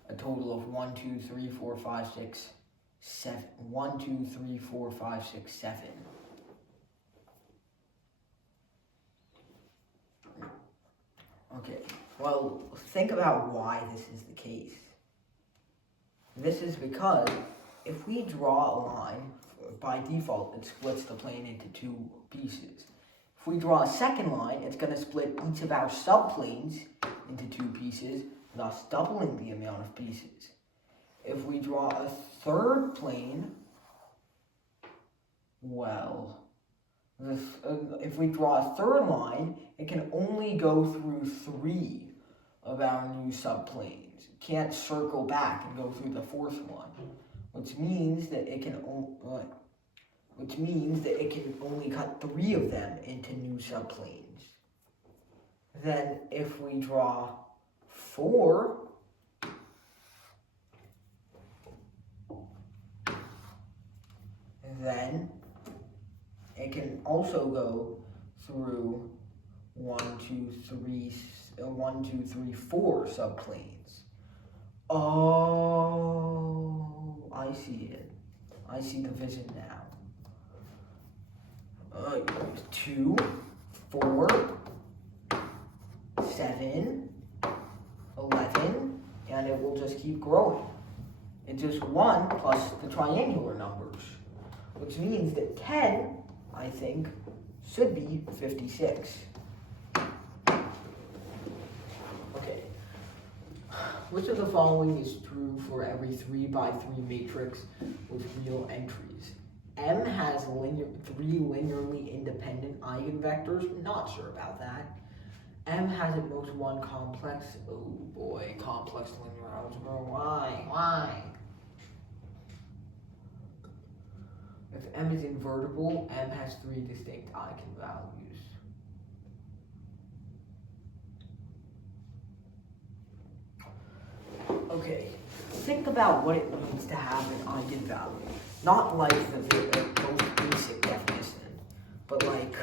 a total of 1, 2, 3, 4, 5, 6, 7. 1, 2, 3, 4, 5, 6, 7. Okay, well, think about why this is the case. This is because if we draw a line, by default, it splits the plane into two pieces. If we draw a second line, it's going to split each of our subplanes into two pieces, thus doubling the amount of pieces. If we draw a third plane, well, if we draw a third line, it can only go through three of our new subplanes. It can't circle back and go through the fourth one, which means that it can only cut three of them into new subplanes. Then if we draw four, then it can also go through 1, 2, 3, 4 subplanes. Oh, I see it. I see the vision now. 2, 4, 7, 11, and it will just keep growing. It's just 1 plus the triangular numbers, which means that 10, I think, should be 56. Okay. Which of the following is true for every 3 by 3 matrix with real entries? M has 3 linearly independent eigenvectors. Not sure about that. M has at most 1 complex. Oh boy, complex linear algebra. Why? If M is invertible, M has 3 distinct eigenvalues. Okay, think about what it means to have an eigenvalue. Not like the most basic definition, but like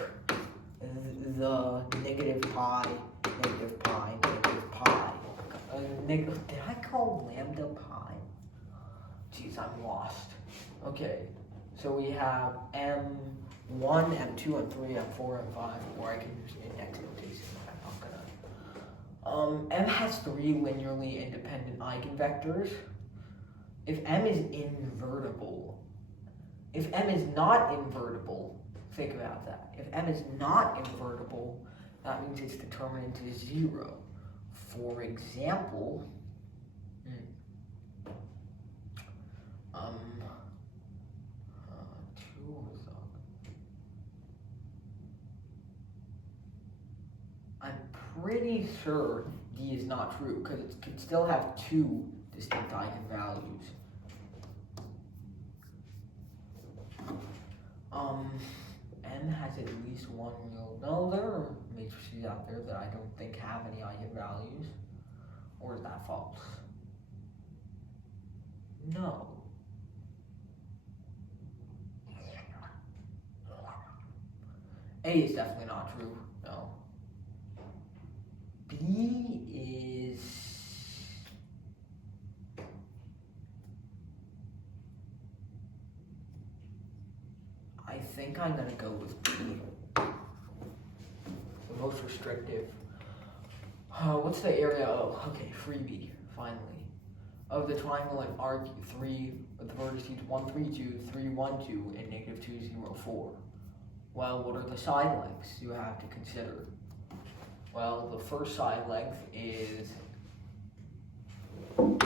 the negative pi. Did I call lambda pi? Jeez, I'm lost. Okay, so we have M1, M2, M3, M4, M5, or I can use index notation, but I'm not gonna. M has 3 linearly independent eigenvectors. If M is invertible, if M is not invertible, think about that. If M is not invertible, that means its determinant is 0. For example, I'm pretty sure D is not true because it can still have 2 distinct eigenvalues. M has at least 1 real. No, there are matrices out there that I don't think have any eigenvalues. Or is that false? No. A is definitely not true. No. B is. I think I'm gonna go with B. The most restrictive. What's the area? Oh, okay, freebie, finally. Of the triangle and arc 3, with the vertices 1, 3, 2, 3, 1, 2, and negative 2, 0, 4. Well, what are the side lengths you have to consider? Well, the first side length is 3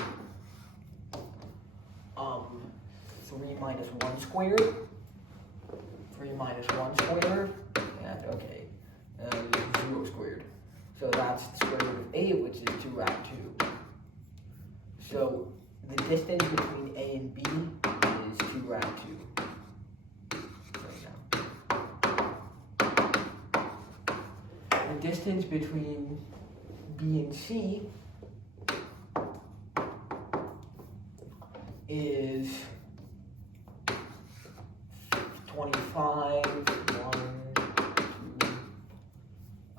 minus 1 squared. 3 minus 1 squared, and okay, 0 squared. So that's the square root of 8, which is 2 rad 2. So the distance between A and B is 2 rad 2. The distance between B and C is 25, 1, 2.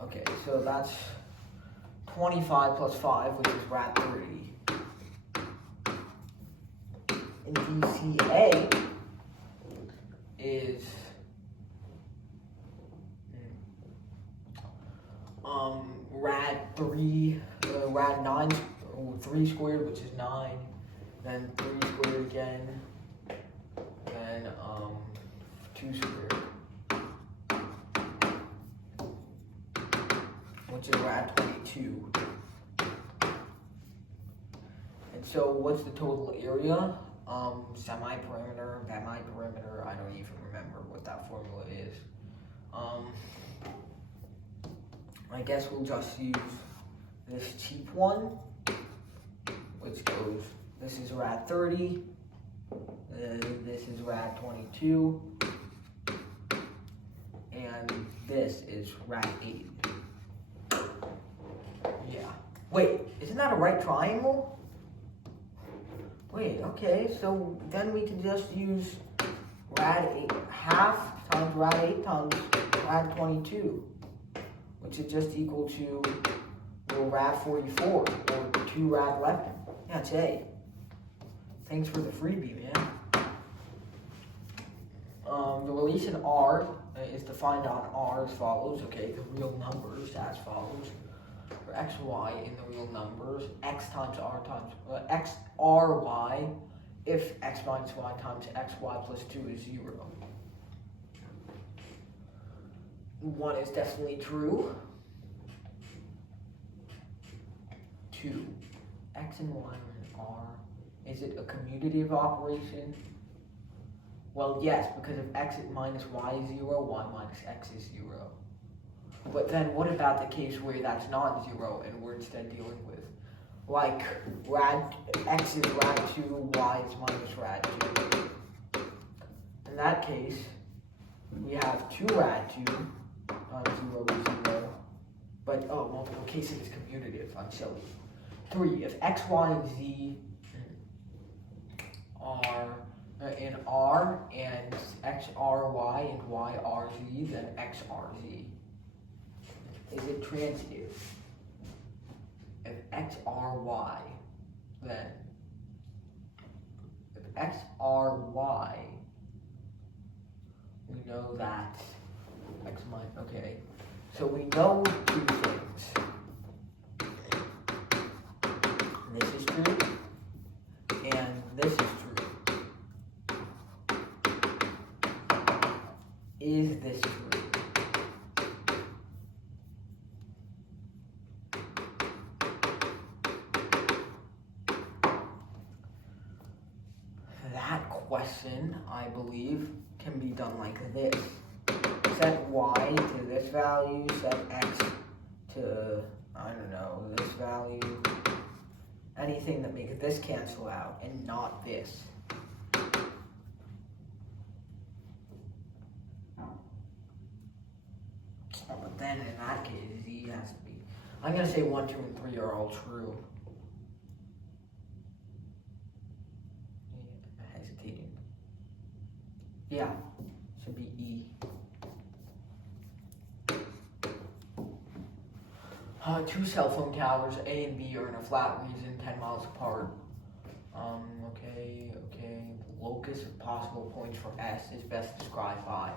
Okay, so that's 25 plus 5, which is rad 30. And DCA is rad 9, 3 squared, which is 9, then 3 squared again, then 2 squared, which is rad 22. And so what's the total area? Semi-perimeter, bemi-perimeter, I don't even remember what that formula is. I guess we'll just use this cheap one, which goes, this is rad 30, this is rad 22, and this is rad 8. Yeah. Wait, isn't that a right triangle? Wait, okay, so then we can just use rad 8, half times rad 8 times rad 22, which is just equal to, well, rad 44, or 2 rad 11. Yeah, it's A. Thanks for the freebie, man. The relation R is defined on R as follows. Okay, the real numbers as follows. For x, y in the real numbers, x times r times x, r, y, if x minus y times x, y plus 2 is 0. 1 is definitely true. 2, x and y are in r. Is it a commutative operation? Well, yes, because if x minus y is 0, y minus x is 0. But then what about the case where that's not 0 and we're instead dealing with, like, rad x is rad 2, y is minus rad 2. In that case, we have 2 rad 2 times 0 is 0. But, oh, multiplication is commutative, I'm silly. 3, if x, y, and z are in R and x, r, y, and y, r, z, then x, r, z. Is it transitive? If x, r, y, then if x, r, y, we know that x minus, okay. So we know 2 things. This is true, and this is true. Is this true? That question, I believe, can be done like this. Set y to this value, set x to, I don't know, this value. Anything that makes this cancel out and not this. But then in that case, z has to be, I'm going to say 1, 2, and 3 are all true. Hesitating. Yeah, should be E. 2 cell phone towers, A and B, are in a flat region 10 miles apart. Okay. The locus of possible points for S is best described by.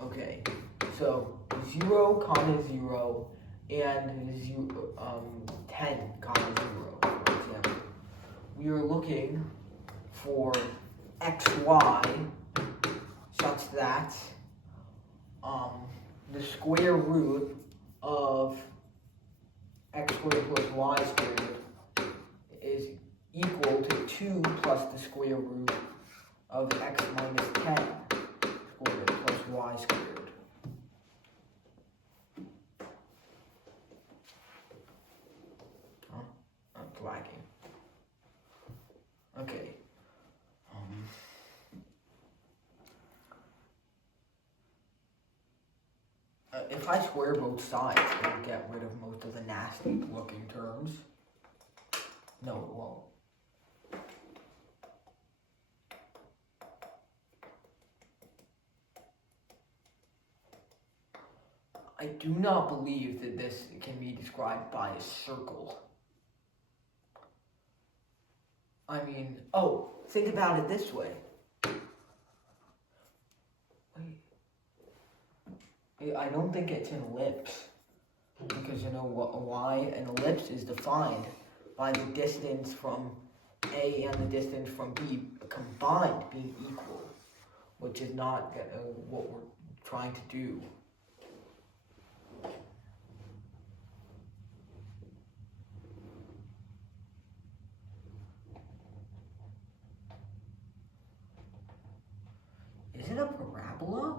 Okay, so 0, 0, and 10, 0, for example. We are looking for xy such that the square root of x squared plus y squared is equal to 2 plus the square root of x minus 10 squared plus y squared. I'm lagging. Okay. If I square both sides, it'll get rid of most of the nasty looking terms. No, it won't. I do not believe that this can be described by a circle. I mean, oh, think about it this way. Wait. I don't think it's an ellipse. Because you know what, an ellipse is defined by the distance from A and the distance from B combined being equal, which is not what we're trying to do. Is it a parabola?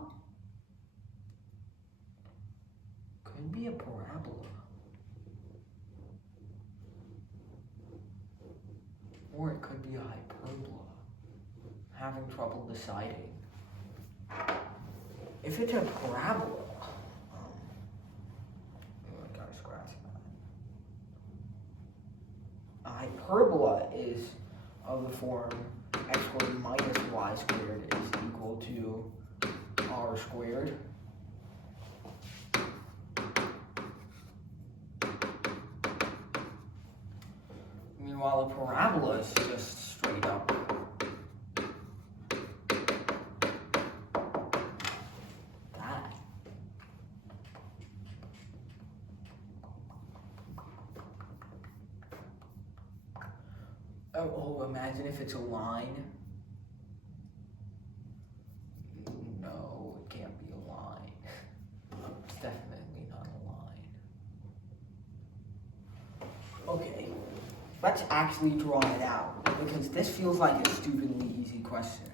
Could be a parabola. Or it could be a hyperbola. Having trouble deciding. If it's a parabola, I gotta scratch that. A hyperbola is of the form x squared minus y squared is equal to r squared. Meanwhile, a parabola is just straight up. That. Oh, imagine if it's a line. No, it can't be a line. It's definitely not a line. Okay. Let's actually draw it out, because this feels like a stupidly easy question.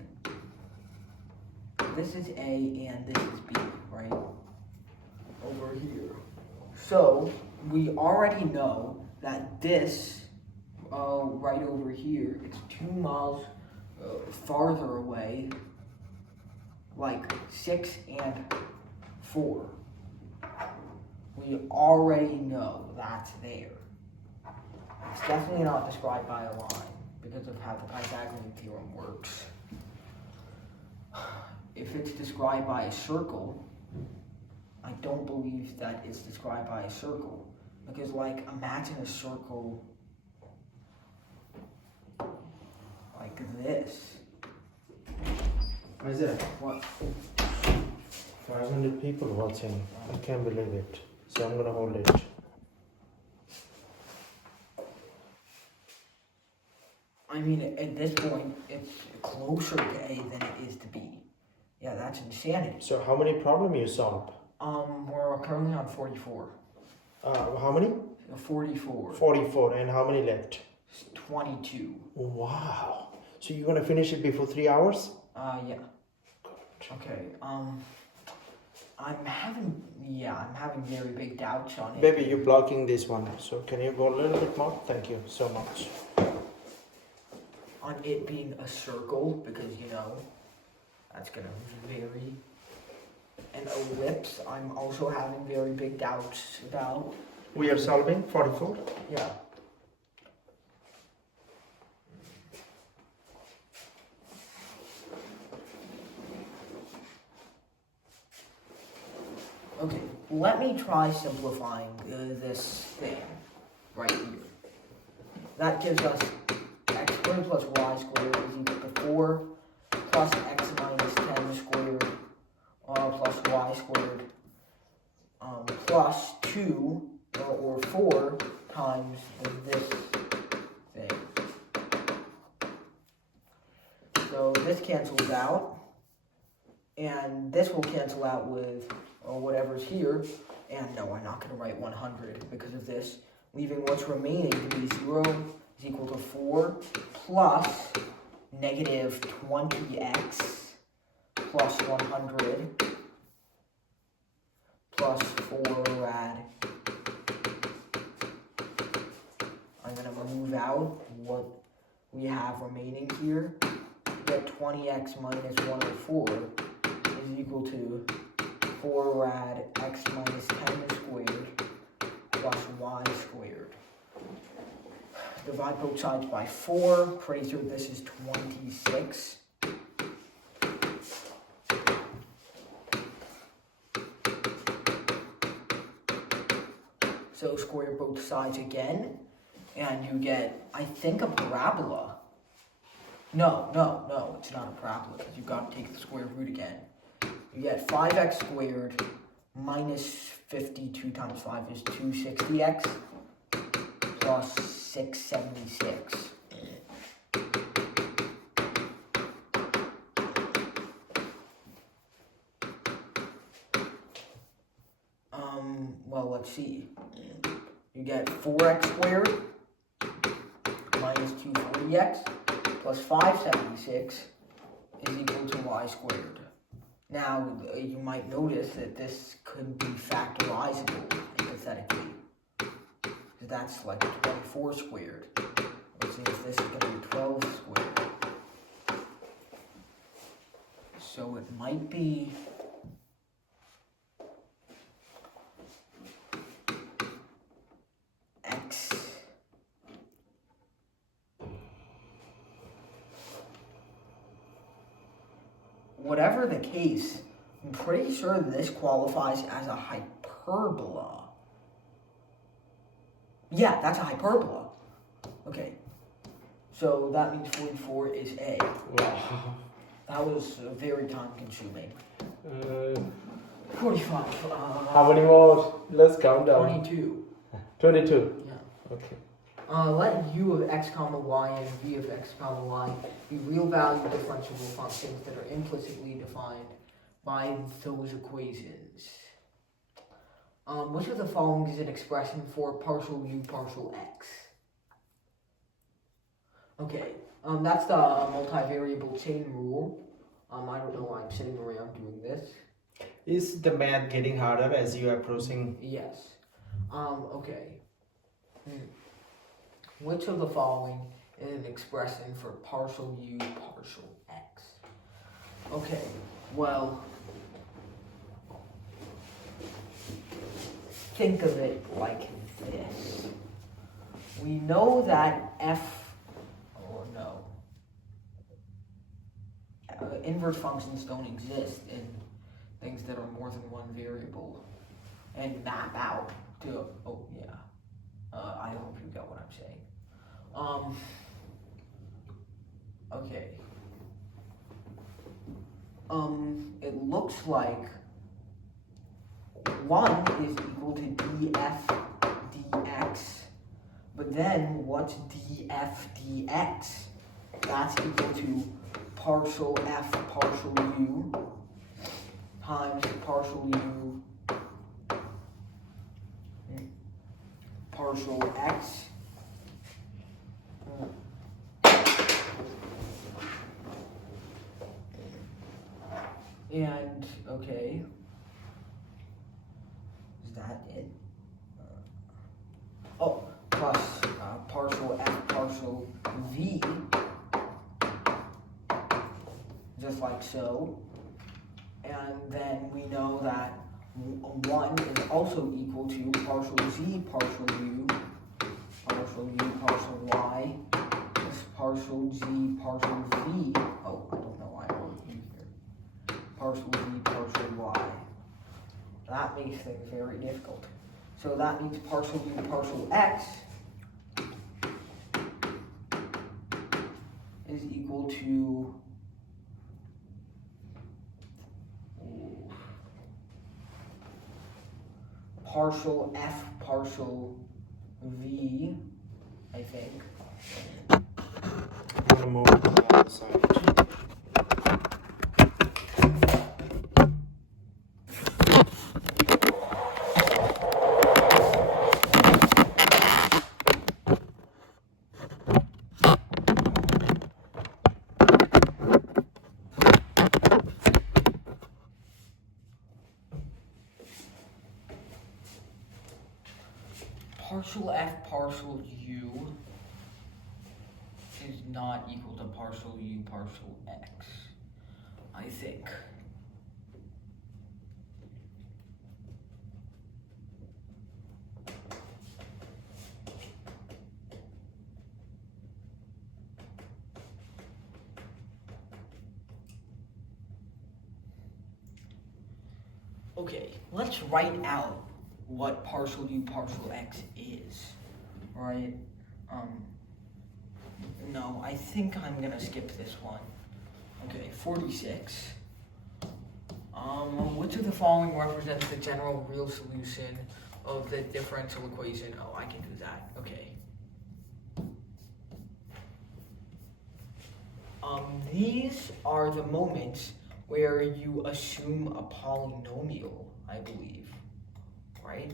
This is A and this is B, right? Over here. So, we already know that this, right over here, it's 2 miles farther away, like 6 and 4. We already know that's there. It's definitely not described by a line because of how the Pythagorean theorem works. If it's described by a circle, I don't believe that it's described by a circle. Because, like, imagine a circle like this. Isaac, What? 500 people watching. I can't believe it. So I'm gonna hold it. I mean, at this point, it's closer to A than it is to B. Yeah, that's insanity. So how many problems you solved? We're currently on 44. How many? 44. 44. And how many left? 22. Wow. So you're gonna finish it before 3 hours? Yeah. Okay, I'm having very big doubts on it. Baby, you're blocking this one. So can you go a little bit more? Thank you so much. On it being a circle, because, you know, that's gonna vary. An ellipse, I'm also having very big doubts about. We are solving 44. Yeah. Okay, let me try simplifying this thing right here. That gives us x squared plus y squared is equal to 4 plus x minus 10 squared plus y squared plus 2 or 4 times this thing. So this cancels out, and this will cancel out with whatever's here, and no, I'm not going to write 100 because of this, leaving what's remaining to be 0 is equal to 4 plus negative 20x plus 100 plus 4 rad. I'm going to move out what we have remaining here. Get 20x minus 104 is equal to 4 rad x minus 10 squared plus y squared. Divide both sides by 4. Pretty sure this is 26. So square both sides again, and you get, I think, a parabola. No, it's not a parabola, because you've got to take the square root again. You get 5x squared minus 52 times 5 is 260x plus 676. Well, let's see. You get 4x squared minus 240x plus 576 is equal to y squared. Now, you might notice that this could be factorizable, hypothetically. That's like 24 squared, which means this is going to be 12 squared. So it might be x. Whatever the case, I'm pretty sure this qualifies as a hyperbola. Yeah, that's a hyperbola. Okay. So that means 44 is A. Wow. That was very time consuming. 45. How many more? Let's count down. 22. 22. Yeah. Okay. Let u of x comma y and v of x comma y be real value differentiable functions that are implicitly defined by those equations. Which of the following is an expression for partial u partial x? Okay, that's the multivariable chain rule. I don't know why I'm sitting around doing this. Is the math getting harder as you are approaching? Yes. Okay. Which of the following is an expression for partial u partial x? Okay, well, think of it like this. We know that inverse functions don't exist in things that are more than one variable and map out to, I hope you get what I'm saying. Okay. It looks like 1 is equal to df dx, but then what's df dx? That's equal to partial f partial u times partial u partial x. And, okay, is that it? Plus partial f partial v, just like so. And then we know that 1 is also equal to partial z partial u partial y plus partial z partial v. Oh, I don't know why I wrote u here. Partial z partial y. That makes things very difficult. So that means partial u partial x is equal to partial f partial v, I think. I'm gonna move to the other side. Partial f partial u is not equal to partial u partial x, I think. Okay, let's write out what partial u partial x is, right? No, I think I'm gonna skip this one. Okay, 46. Which of the following represents the general real solution of the differential equation? Oh, I can do that. Okay. These are the moments where you assume a polynomial, I believe, right?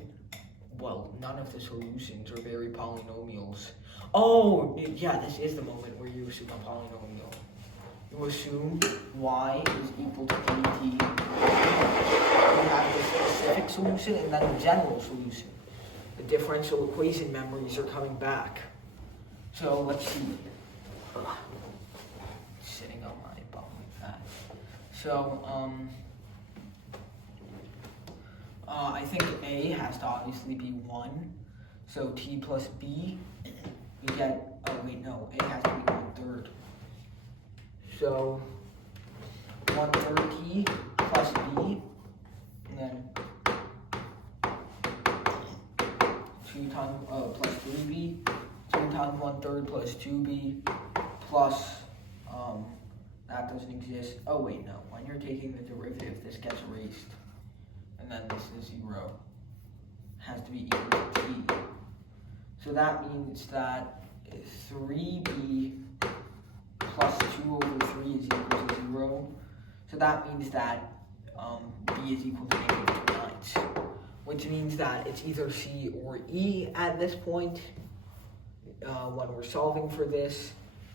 Well, none of the solutions are very polynomials. Oh, yeah, this is the moment where you assume a polynomial. You assume y is equal to kt. You have the specific solution and then the general solution. The differential equation memories are coming back. So let's see. Sitting on my bum like that. So, I think A has to obviously be 1. So t plus b, we get, oh wait, no, A has to be 1/3. So 1/3 t plus b, and then 2 times, plus 3b, 2 times 1/3 plus 2b, plus, that doesn't exist. Oh wait, no, when you're taking the derivative, this gets erased. And then this is 0. Has to be equal to t. So that means that 3b plus 2 over 3 is equal to 0. So that means that b is equal to -2/9, which means that it's either c or e at this point when we're solving for this.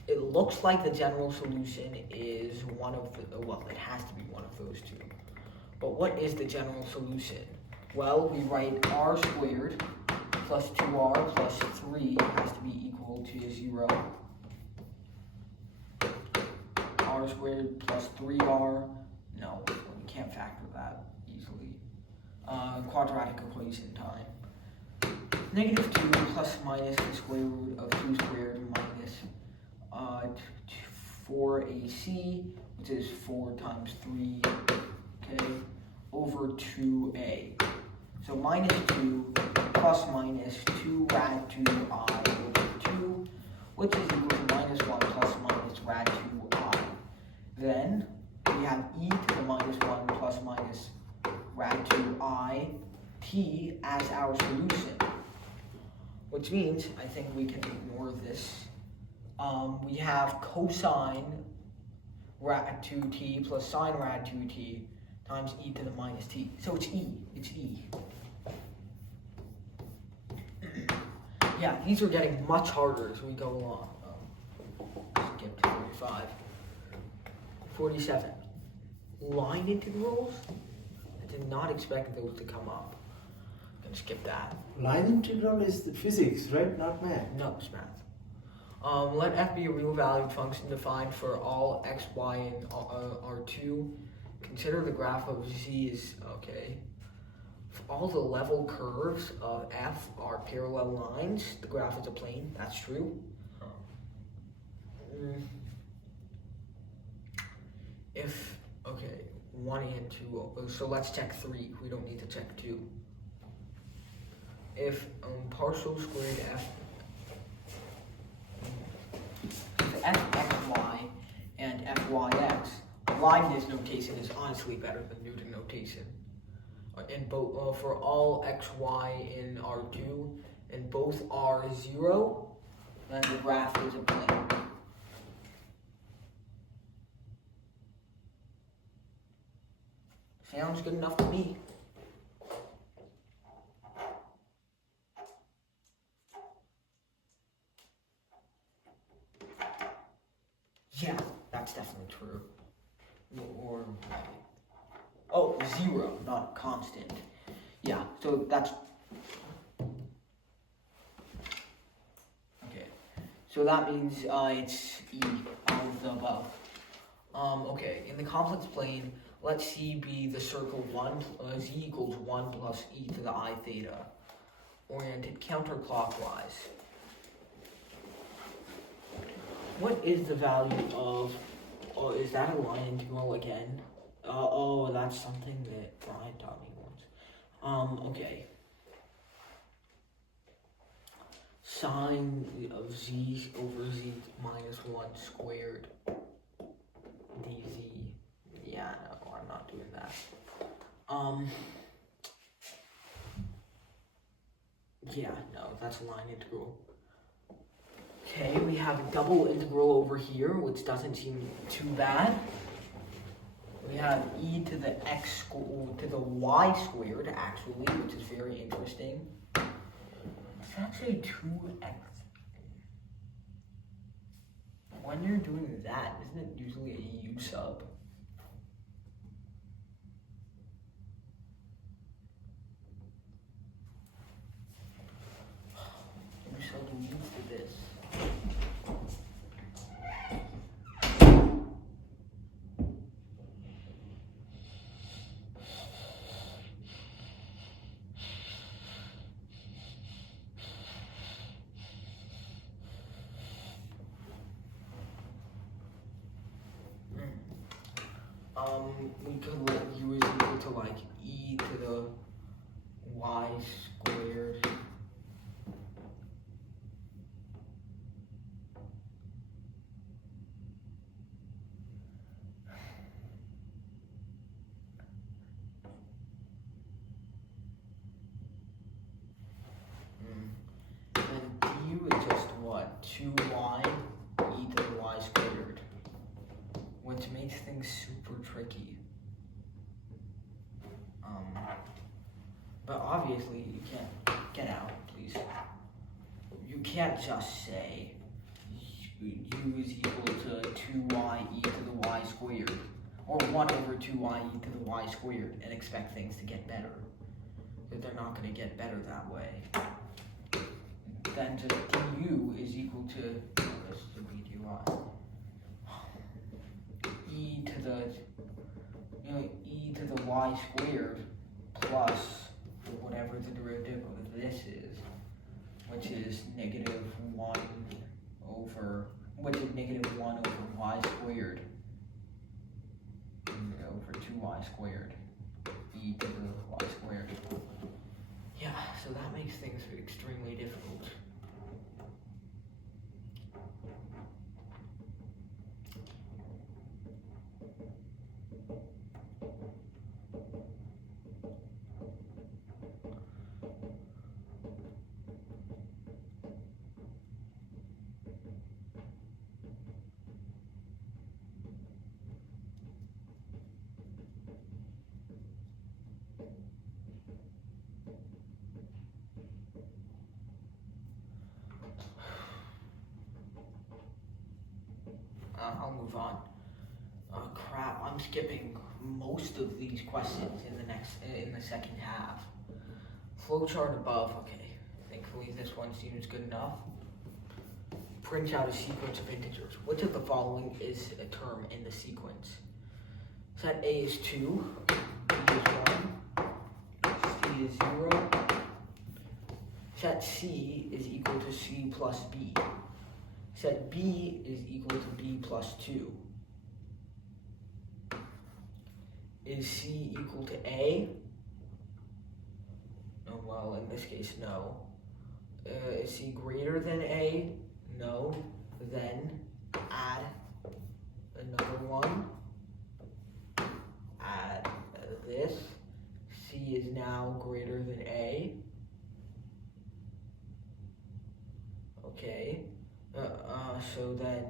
It looks like the general solution is one of the, well, it has to be one of those two. But what is the general solution? Well, we write r squared plus 2r plus 3 has to be equal to 0. R squared plus 3r, no, we can't factor that easily. Quadratic equation time. -2 plus minus the square root of 2 squared minus 4ac, which is 4 times 3, okay, over 2a. So -2 plus minus 2 rad 2I over 2, which is equal to -1 plus minus rad 2I. Then we have e to the -1 plus minus rad 2I t as our solution. Which means, I think we can ignore this. We have cosine rad 2t plus sine rad 2t times e to the minus t. So it's e. Yeah, these are getting much harder as we go along. Skip to 45. 47. Line integrals? I did not expect those to come up. I'm going to skip that. Line integral is the physics, right? Not math. No, it's math. Let f be a real valued function defined for all x, y, and R2. Consider the graph of z is, okay. If all the level curves of f are parallel lines, the graph is a plane. That's true. If, okay, 1 and 2, so let's check 3. We don't need to check 2. If partial squared f, if fxy and fyx, Leibniz notation is honestly better than Newton notation. In both for all xy in R2 and both are 0, then the graph is a plane. Sounds good enough to me. Yeah, that's definitely true. Or, oh, 0, not constant. Yeah, so that's, okay. So that means it's E, all of the above. Okay, in the complex plane, let C be the circle 1, Z equals 1 plus E to the I theta, oriented counterclockwise. What is the value of, oh, is that a line integral again? Oh, that's something that Brian taught me once. Okay. Sine of z over z minus 1 squared dz. Yeah, no, I'm not doing that. Yeah, no, that's a line integral. Okay, we have a double integral over here, which doesn't seem too bad. We have e to the to the y squared, actually, which is very interesting. It's actually 2x. When you're doing that, isn't it usually a u sub? U sub leads to this. We could let u is equal to like e to the y squared. And du is just what? 2y e to the y squared, which makes things super tricky. But obviously you can't get out, please. You can't just say u is equal to 2y e to the y squared, or 1 over 2y e to the y squared, and expect things to get better. But they're not going to get better that way. Then just du is equal to, this would be dy, e to the, e to the y squared plus whatever the derivative of this is, which is negative 1 over, y squared over 2y squared, e to the y squared. Yeah, so that makes things extremely difficult. I'll move on. Crap, I'm skipping most of these questions in the second half. Flowchart above, okay. Thankfully this one seems good enough. Print out a sequence of integers. Which of the following is a term in the sequence? Set A is 2, B is 1, C is 0. Set C is equal to C plus B. Set B is equal to B plus 2. Is C equal to A? Oh, well, in this case, no. Is C greater than A? No. Then add another one. Add this. C is now greater than A. Okay. So then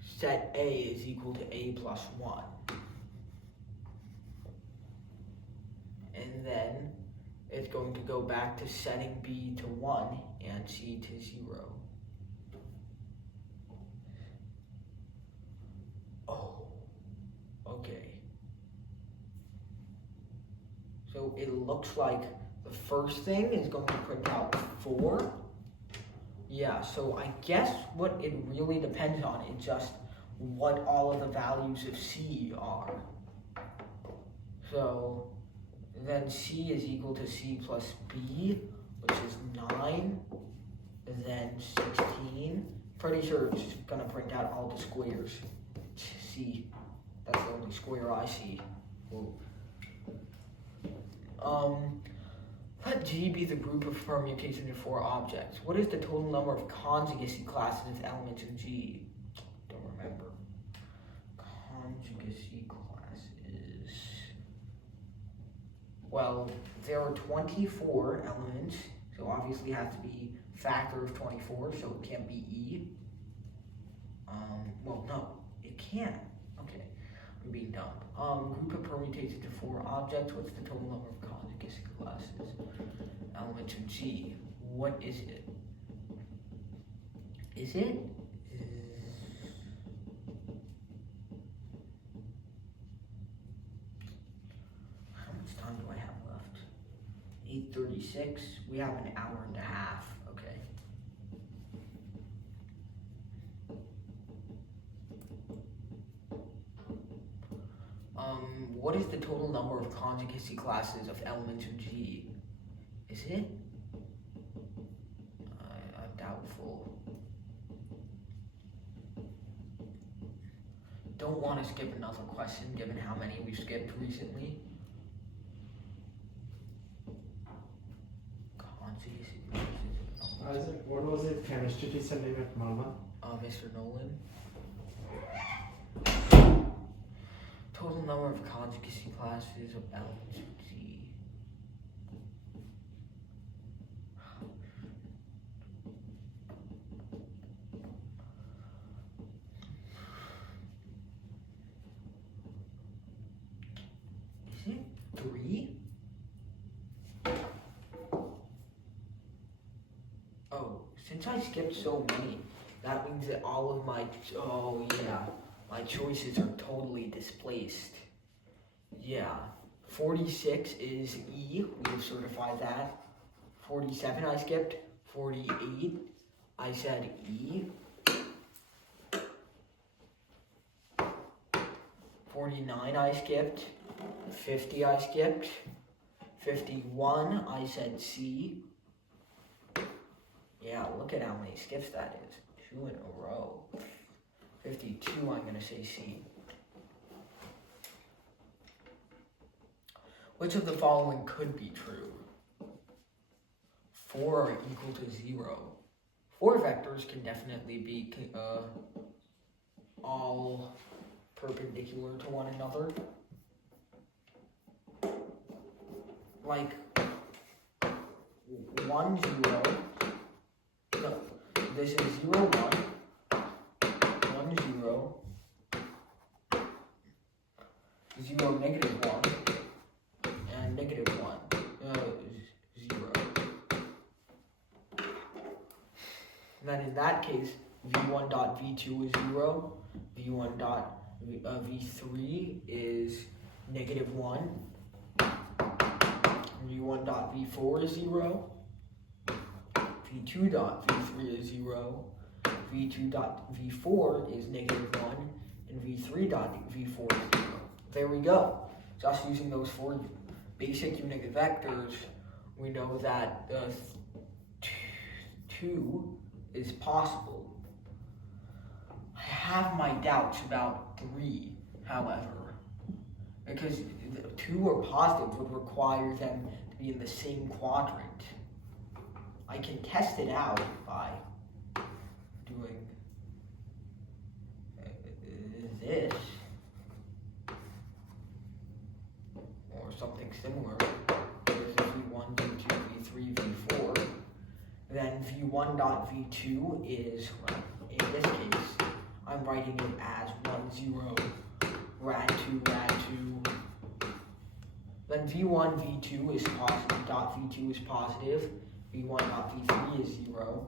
set A is equal to A plus 1. And then it's going to go back to setting B to 1 and C to 0. Oh, okay. So it looks like the first thing is going to print out 4. Yeah, so I guess what it really depends on is just what all of the values of C are. So then C is equal to C plus B, which is 9, then 16. Pretty sure it's gonna print out all the squares. C, that's the only square I see. Whoa. Let G be the group of permutations of 4 objects. What is the total number of conjugacy classes of elements in G? Don't remember. Conjugacy classes. Well, there are 24 elements, so obviously it has to be factor of 24, so it can't be E. Well, no, it can. Okay, I'm being dumb. Group of permutations into 4 objects. What's the total number of conjugacy classes? Elements of G. What is it? Is it? How much time do I have left? 8:36. We have an hour and a half. Okay. What is the total number of conjugacy classes of elements of G? Is it? Doubtful. Don't want to skip another question given how many we've skipped recently. Conjugacy classes. Isaac, what was it? Chemistry teacher name at Malma? Mr. Nolan. Total number of conjugacy classes of elements of G. Is it 3? Oh, since I skipped so many, that means that all of my, my choices are totally displaced. Yeah, 46 is E, we have certified that. 47 I skipped, 48 I said E. 49 I skipped, 50 I skipped, 51 I said C. Yeah, look at how many skips that is. 2 in a row. 52, I'm going to say C. Which of the following could be true? 4 are equal to 0. 4 vectors can definitely be all perpendicular to one another. Like 1, 0. No, this is 0, 1. 1, 0. 0, negative 1. And negative 1. 0. Then in that case, v1 dot v2 is 0. v1 dot v3 is negative 1. v1 dot v4 is 0. v2 dot v3 is 0. v2 dot v4 is negative 1. And v3 dot v4 is 0. There we go. Just using those 4 basic unit vectors, we know that 2 is possible. I have my doubts about 3, however, because 2 or positives would require them to be in the same quadrant. I can test it out by doing this or something similar. This is v1, v2, v3, v4. Then v1 dot v2 is, well, in this case, I'm writing it as 1, 0, rad 2, rad 2. Then v1, v2 is positive, dot v2 is positive, v1 dot v3 is 0.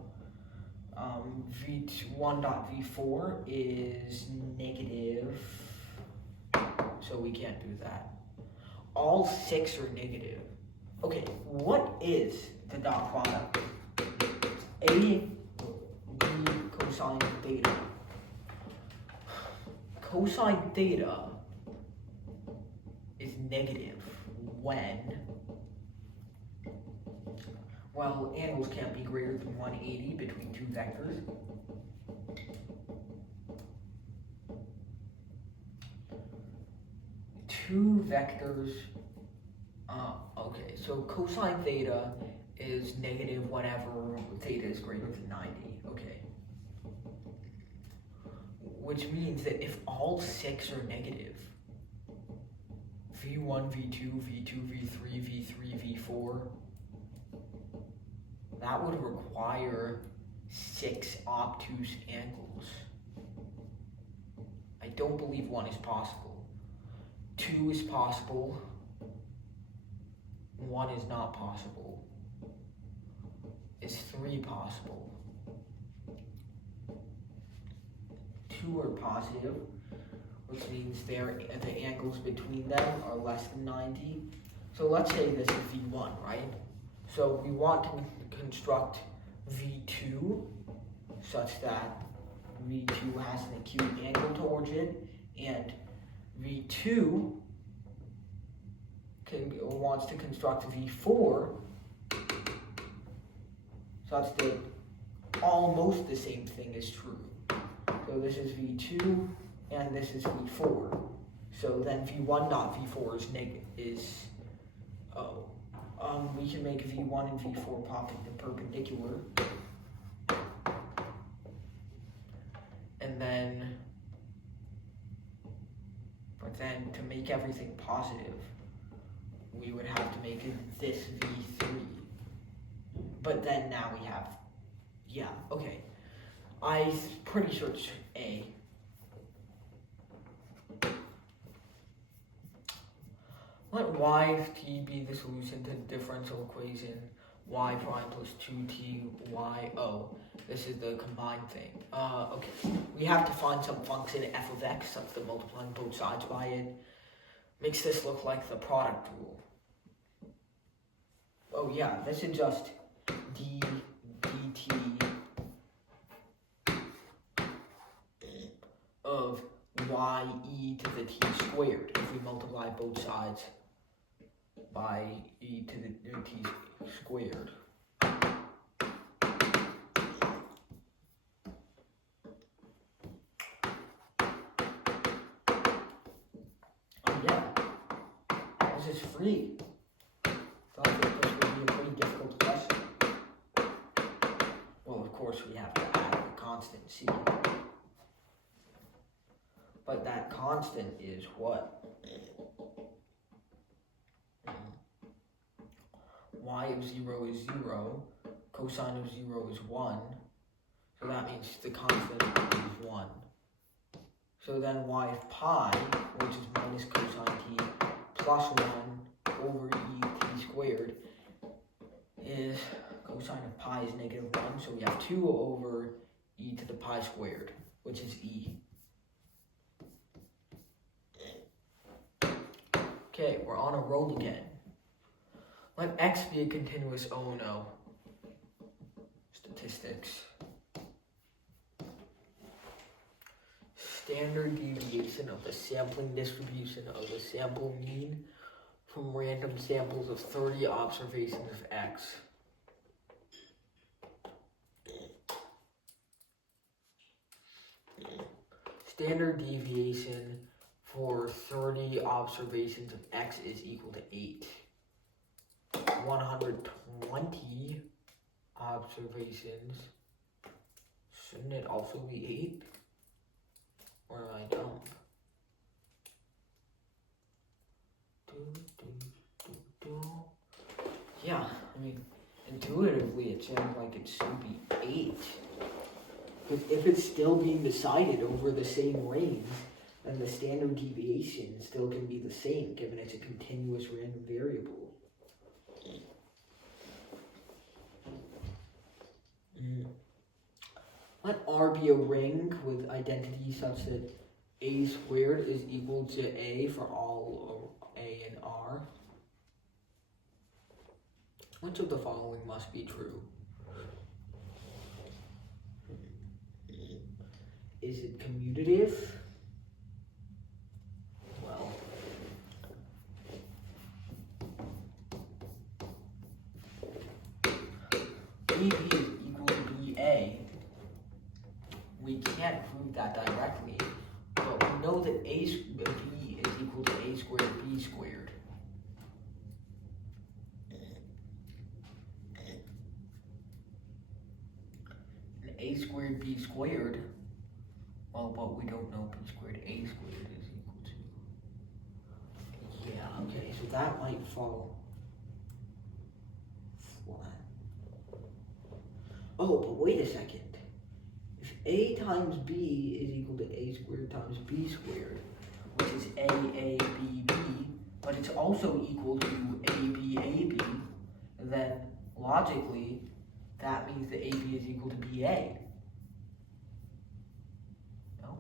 v1 dot v4 is negative, so we can't do that. All 6 are negative. Okay, what is the dot product? A, B cosine theta. Cosine theta is negative when, well, angles can't be greater than 180 between 2 vectors. Two vectors, okay, so cosine theta is negative whenever theta is greater than 90, okay. Which means that if all 6 are negative, V1, V2, V2, V3, V3, V4. That would require 6 obtuse angles. I don't believe 1 is possible. 2 is possible. 1 is not possible. Is 3 possible? 2 are positive, which means the angles between them are less than 90. So let's say this is V1, right? So we want to construct V2 such that V2 has an acute angle towards it, and V2 wants to construct V4 such that almost the same thing is true. So this is V2 and this is V4. So then V1 dot V4 we can make V1 and V4 perpendicular. And then, but then to make everything positive, we would have to make this V3. But then now we have, yeah, okay. I'm pretty sure it's A. Let y(t) be the solution to the differential equation y prime plus 2t y. Oh, this is the combined thing. Okay. We have to find some function f of x such that multiplying both sides by it makes this look like the product rule. Oh yeah, this is just d dt of y e to the t squared if we multiply both sides by e to the t squared. Oh yeah, this is free. Thought that this would be a pretty difficult question. Well, of course we have to add a constant c. But that constant is what? Y of 0 is 0, cosine of 0 is 1, so that means the constant is 1. So then y of pi, which is minus cosine t, plus 1 over e t squared, is, cosine of pi is negative 1, so we have 2 over e to the pi squared, which is e. Okay, we're on a roll again. Let x be a continuous, oh no. Statistics. Standard deviation of the sampling distribution of the sample mean from random samples of 30 observations of x. Standard deviation for 30 observations of x is equal to 8. 120 observations, shouldn't it also be 8? Or am I dumb? Yeah, I mean, intuitively it sounds like it should be 8. But if it's still being decided over the same range, then the standard deviation still can be the same, given it's a continuous random variable. Let R be a ring with identity such that a squared is equal to a for all a and R. Which of the following must be true? Is it commutative? Well, BB is equal to BA. We can't prove that directly, but we know that B is equal to A squared B squared. And A squared B squared, well, but we don't know B squared A squared is equal to. Yeah, okay, so that might fall flat. Oh, but wait a second. If a times b is equal to a squared times b squared, which is a, b, b, but it's also equal to a, b, then logically, that means that AB is equal to BA. No?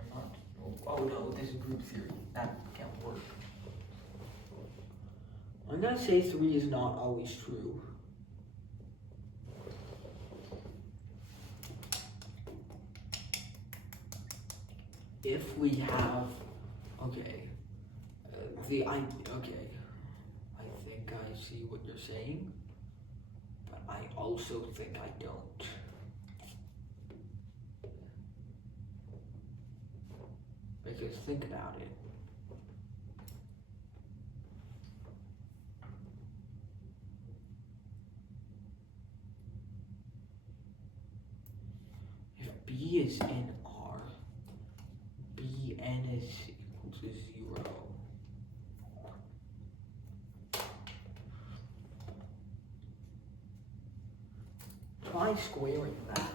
I'm not. Oh no, this is group theory. That can't work. I'm gonna say 3 is not always true. If we have, okay, okay, I think I see what you're saying, but I also think I don't. Because think about it. If B is in R, Bn is equal to 0. Try squaring that.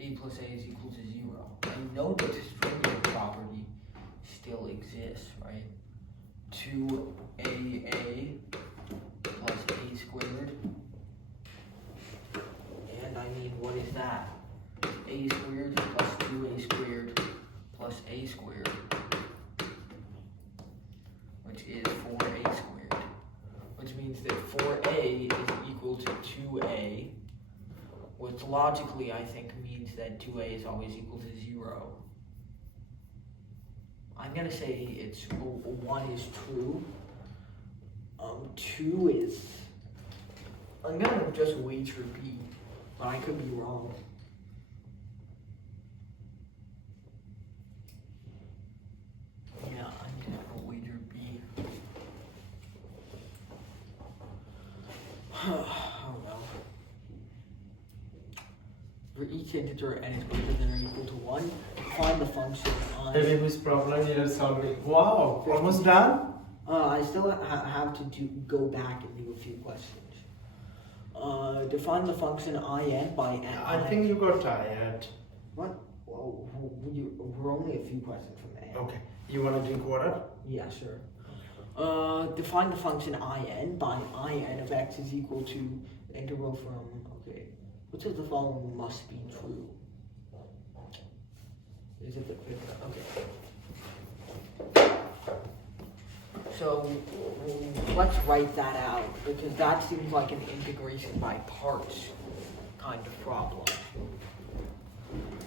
A plus A is equal to 0. And note that this trivial property still exists, right? 2AA plus A squared. And I mean, what is that? A squared plus 2A squared plus A squared, which is 4A squared, which means that 4A is equal to 2A, which logically I think means that 2A is always equal to 0. I'm gonna say it's 1 is true. 2 is, I'm gonna just wager B, but I could be wrong. Yeah, I'm just gonna wager B. Oh no. For each integer n is greater than or equal to 1, find the function on... Maybe whose problem you're solving. Wow, almost done? I still have to go back and do a few questions. Define the function in by n. I think you got tired. What? Well, we're only a few questions from the end. Okay. You want to drink water? Yeah, sure. Define the function in by in of x is equal to the integral from, okay, which of the following must be true? Is it the fifth? Okay. So let's write that out, because that seems like an integration by parts kind of problem.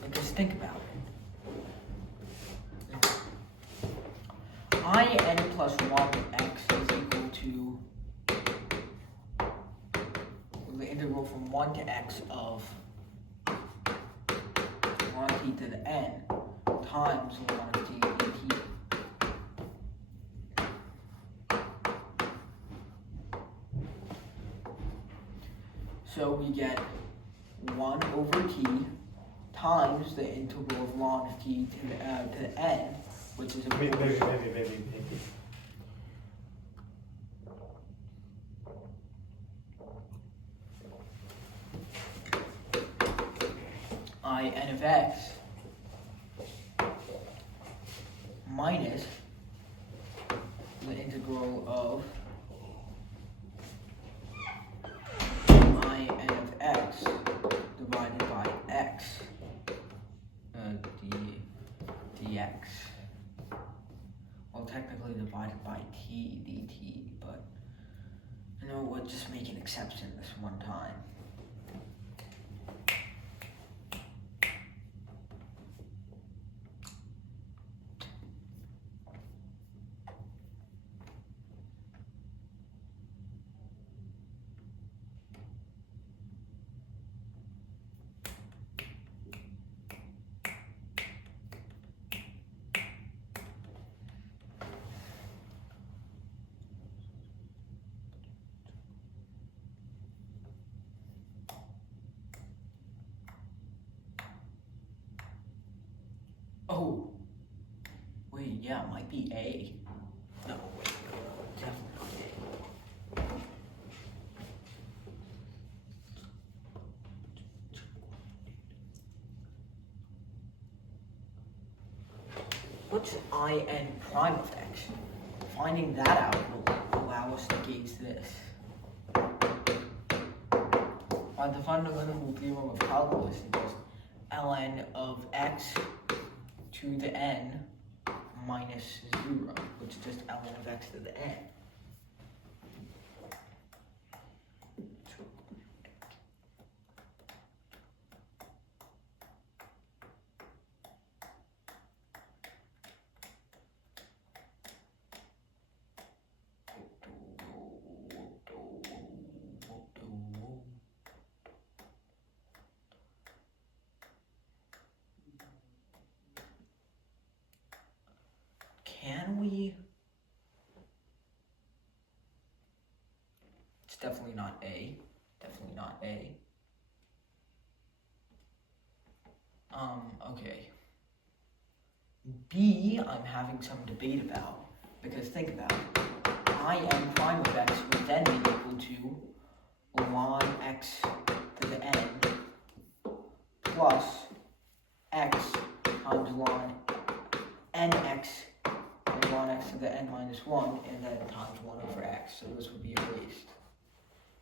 Because think about it. In plus 1x is equal to the integral from 1 to x of ln t to the n times ln of t dt. So we get 1 over t times the integral of ln of t to the n, which is a Maybe. n of x minus the integral of n of x divided by x dx. Well, technically divided by t dt, but you know what, just make an exception this one time. Yeah, it might be A. No, wait, definitely not A. What's IN prime of X? Finding that out will allow us to gauge this. By the fundamental theorem of calculus, it's just ln of x to the n minus 0, which is just ln of x to the n. Can we? It's definitely not A. Definitely not A. Okay. B, I'm having some debate about, because think about it. IN prime of x would then be equal to ln x to the n plus x times ln nx and ln x to the n minus 1, and then times 1 over x, so this would be erased.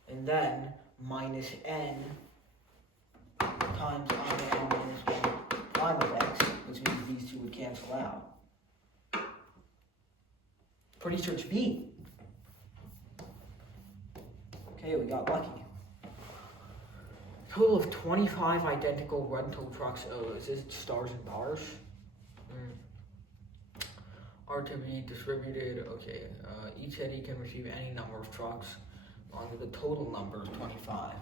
And then minus n times IN minus 1 prime of x, which means these two would cancel out. Pretty sure it's B. Okay, we got lucky. Total of 25 identical rental trucks, is it stars and bars? Are to be distributed, okay, each city can receive any number of trucks, as long as the total number is 25.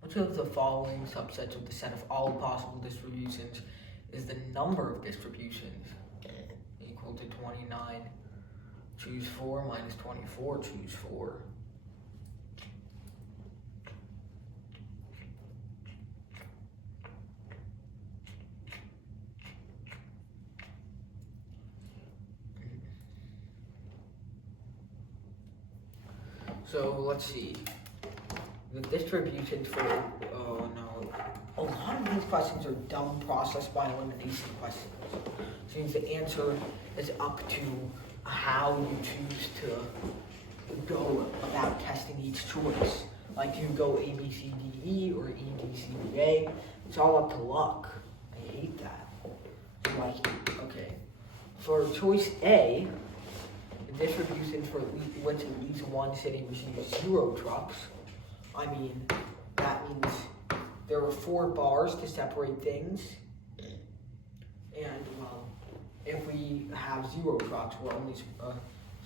Which of the following subsets of the set of all possible distributions is the number of distributions equal to 29, choose 4, minus 24, choose 4. So let's see. The distributions for, oh no. A lot of these questions are dumb process by elimination questions. Which means the answer is up to how you choose to go about testing each choice. Like you go A, B, C, D, E, or E, D, C, D, A. It's all up to luck. I hate that. Like, okay. For choice A, the distributions for which at least one city receives 0 trucks. I mean, that means there are 4 bars to separate things. And if we have 0 trucks, we're only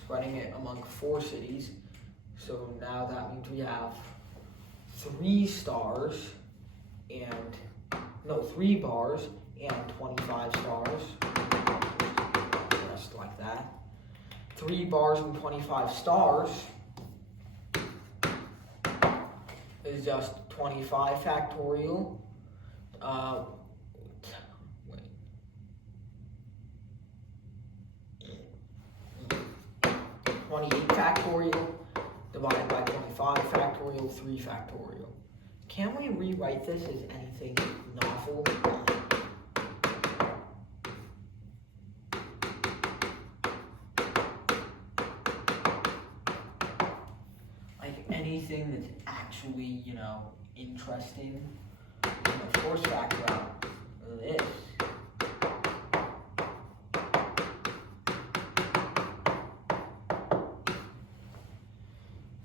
spreading it among 4 cities. So now that means we have 3 stars and, no, 3 bars and 25 stars. Just like that. 3 bars and 25 stars is just 25 factorial. Wait. 28 factorial divided by 25 factorial, 3 factorial. Can we rewrite this as anything novel? Anything that's actually, interesting. And of course, factor out this.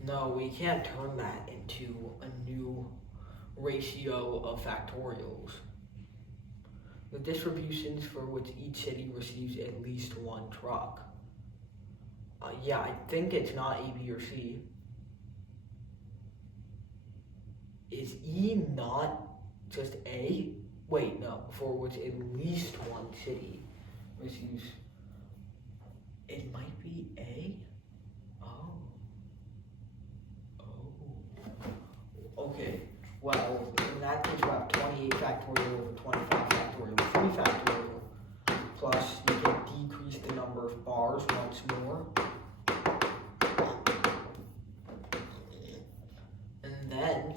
No, we can't turn that into a new ratio of factorials. The distributions for which each city receives at least 1 truck. Yeah, I think it's not A, B, or C. Is E not just A? Wait, no, for which at least 1 city receives. It might be A? Oh. Okay. Well, in that case, we have 28 factorial over 25 factorial, 3 factorial. plus you can decrease the number of bars once more. And then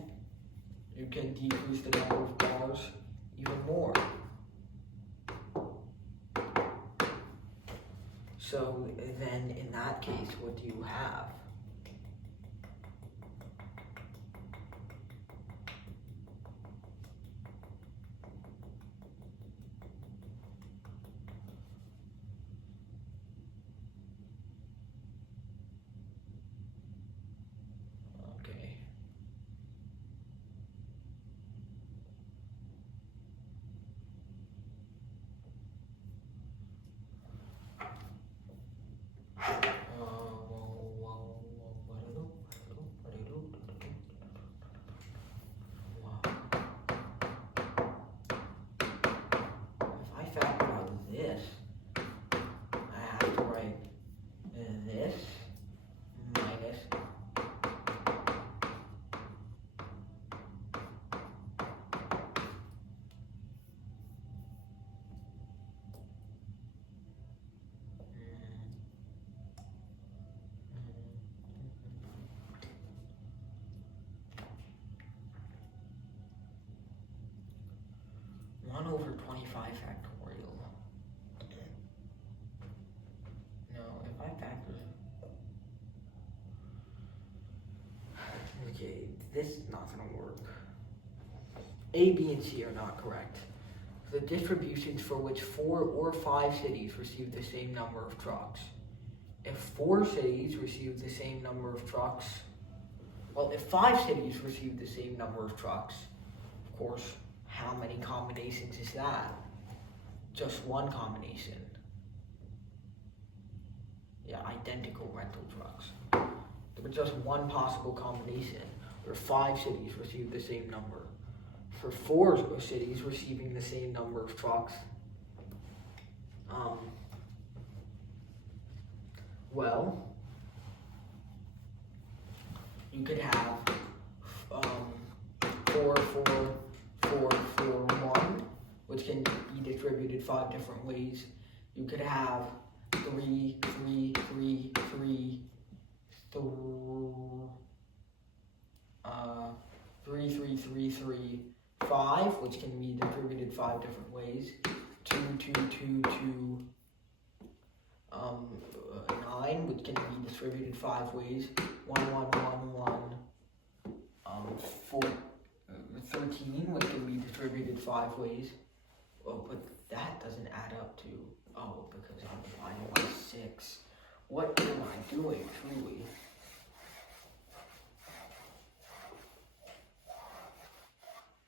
you can decrease the number of bars even more. So then in that case, what do you have? Okay. If I factor out this, I have to write this minus one over 25 factorial. No, if I factor. Okay, this is not gonna work. A, B, and C are not correct. The distributions for which 4 or 5 cities receive the same number of trucks. If 4 cities receive the same number of trucks, well, if 5 cities receive the same number of trucks, of course, how many combinations is that? Just one combination. Yeah, identical rental trucks. There was just one possible combination where 5 cities receive the same number. For 4 cities receiving the same number of trucks, well, you could have 4, 4, 4, 4, 1, which can be distributed 5 different ways. You could have 3, 3, 3, 3, 3, 3, 3, 3, 5, which can be distributed 5 different ways. 2, 2, 2, 2, 9, which can be distributed 5 ways. 1, 1, 1, 1, 4, 13, which can be distributed 5 ways. Oh, but that doesn't add up to, because I'm dividing by 6. What am I doing, truly?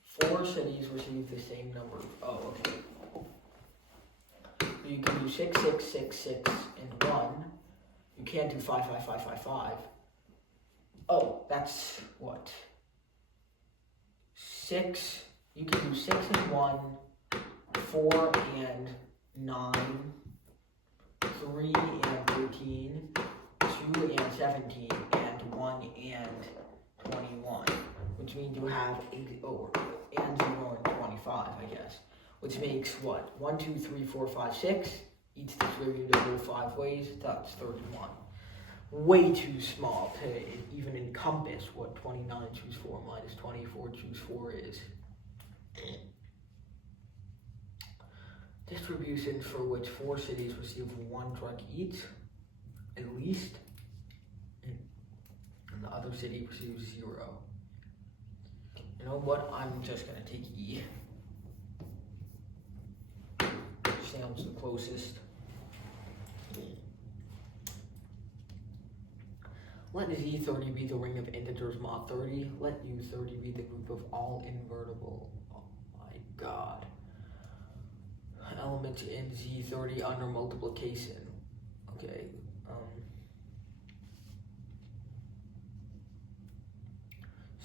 Four cities receive the same number. Okay. You can do 6, 6, 6, 6, and 1. You can't do 5, 5, 5, 5, 5. Oh, that's what? 6. You can do 6 and 1, 4 and 9, 3 and 13, 2 and 17, and 1 and 21. Which means you have and 0 and 25, I guess. Which makes what? 1, 2, 3, 4, 5, 6. Each distributable 5 ways. That's 31. Way too small to even encompass what 29 choose 4 minus 24 choose 4 is. Distributions for which 4 cities receive 1 truck each, at least, and the other city receives 0. You know what? I'm just gonna take E. Sounds the closest. Let Z30 be the ring of integers mod 30. Let U30 be the group of all invertible. Oh my god. Elements in Z30 under multiplication. Okay.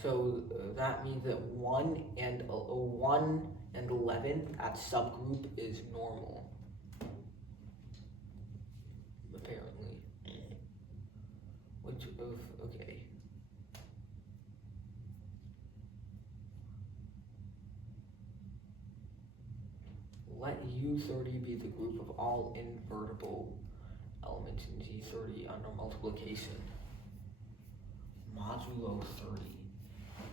So that means that 1 and 11, that subgroup is normal. Apparently. Okay. Let let U30 be the group of all invertible elements in Z30 under multiplication. Modulo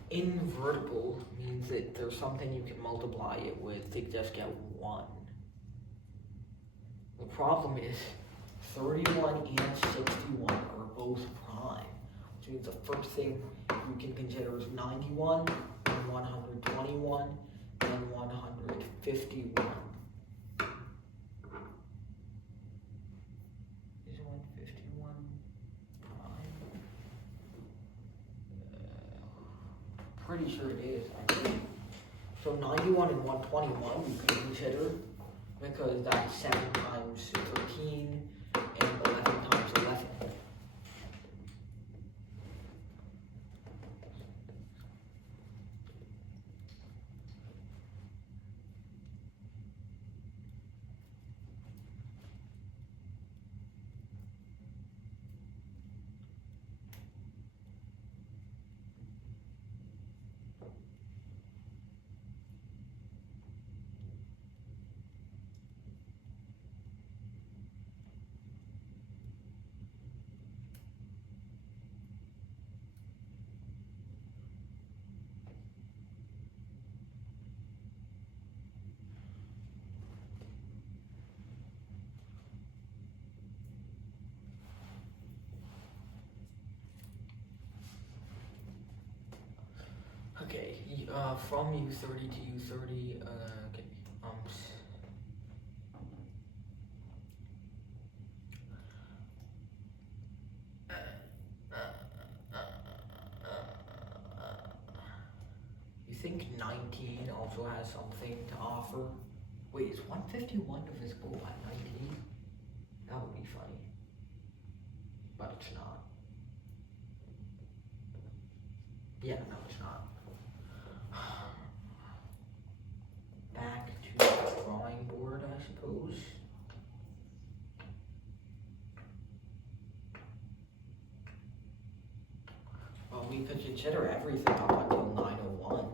30. Invertible means that there's something you can multiply it with to just get 1. The problem is 31 and 61 are both prime, which means the first thing you can consider is 91, and 121, and 151. Is 151 prime? Pretty sure it is, actually. So 91 and 121 you could consider, because that's 7 times 13 and 11 times 11. Okay, from U30 to U30, okay, you think 19 also has something to offer? Wait, is 151 divisible by 19? That would be funny. But it's not. Yeah, no, it's not. Back to the drawing board, I suppose. Well, we could consider everything up until 901.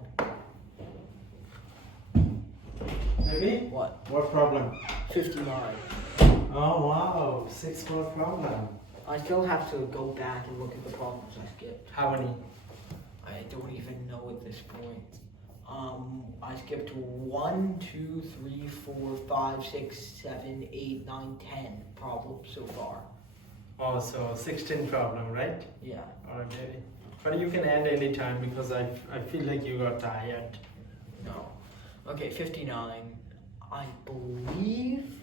Maybe? What? What problem? 59. Oh wow, 6 more problem. I still have to go back and look at the problems I skipped. How many? I don't even know at this point. I skipped 1, 2, 3, 4, 5, 6, 7, 8, 9, 10 problems so far. Oh, so 16 problem, right? Yeah. Alright, maybe. But you can end any time because I feel like you got tired. No. Okay, 59. I believe.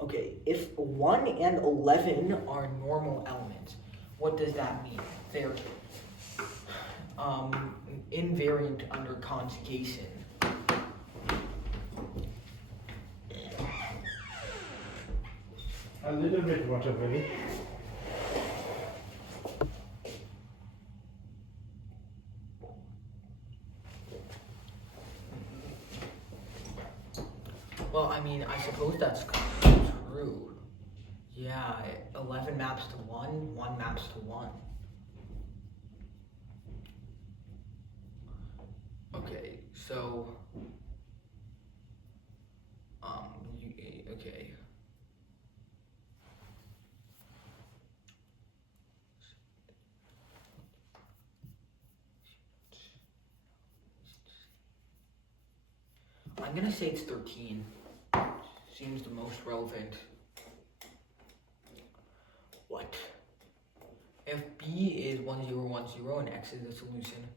Okay, if 1 and 11 are normal elements, what does that mean? They're invariant under conjugation. A little bit water, maybe. Well, I mean, I suppose that's true. Yeah, 11 maps to 1, 1 maps to 1. Okay, so, okay. I'm gonna say it's 13. Seems the most relevant. What? If B is 1, 0, 1, 0 and X is the solution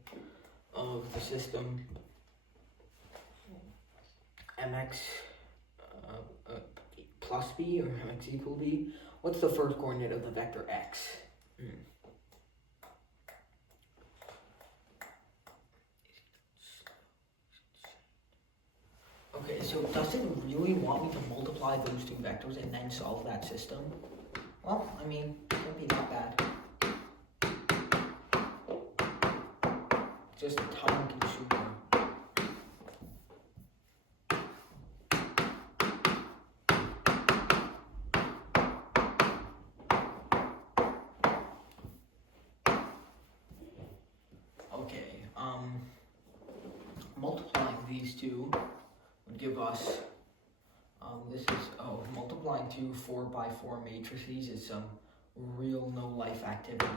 of the system mx plus b or mx equal b, what's the first coordinate of the vector x? Okay, so does it really want me to multiply those two vectors and then solve that system? Well, I mean, it can't be that bad. Just time consumer. Okay, multiplying these two would give us This is, multiplying two 4x4 matrices is some real no-life activity.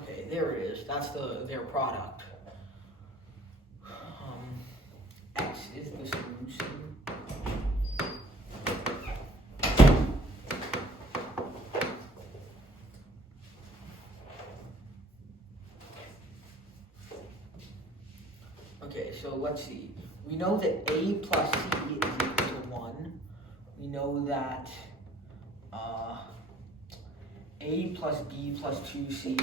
Okay, there it is. That's their product. X is the solution. Okay, so let's see. We know that A plus C is equal to 1. We know that A plus B plus 2C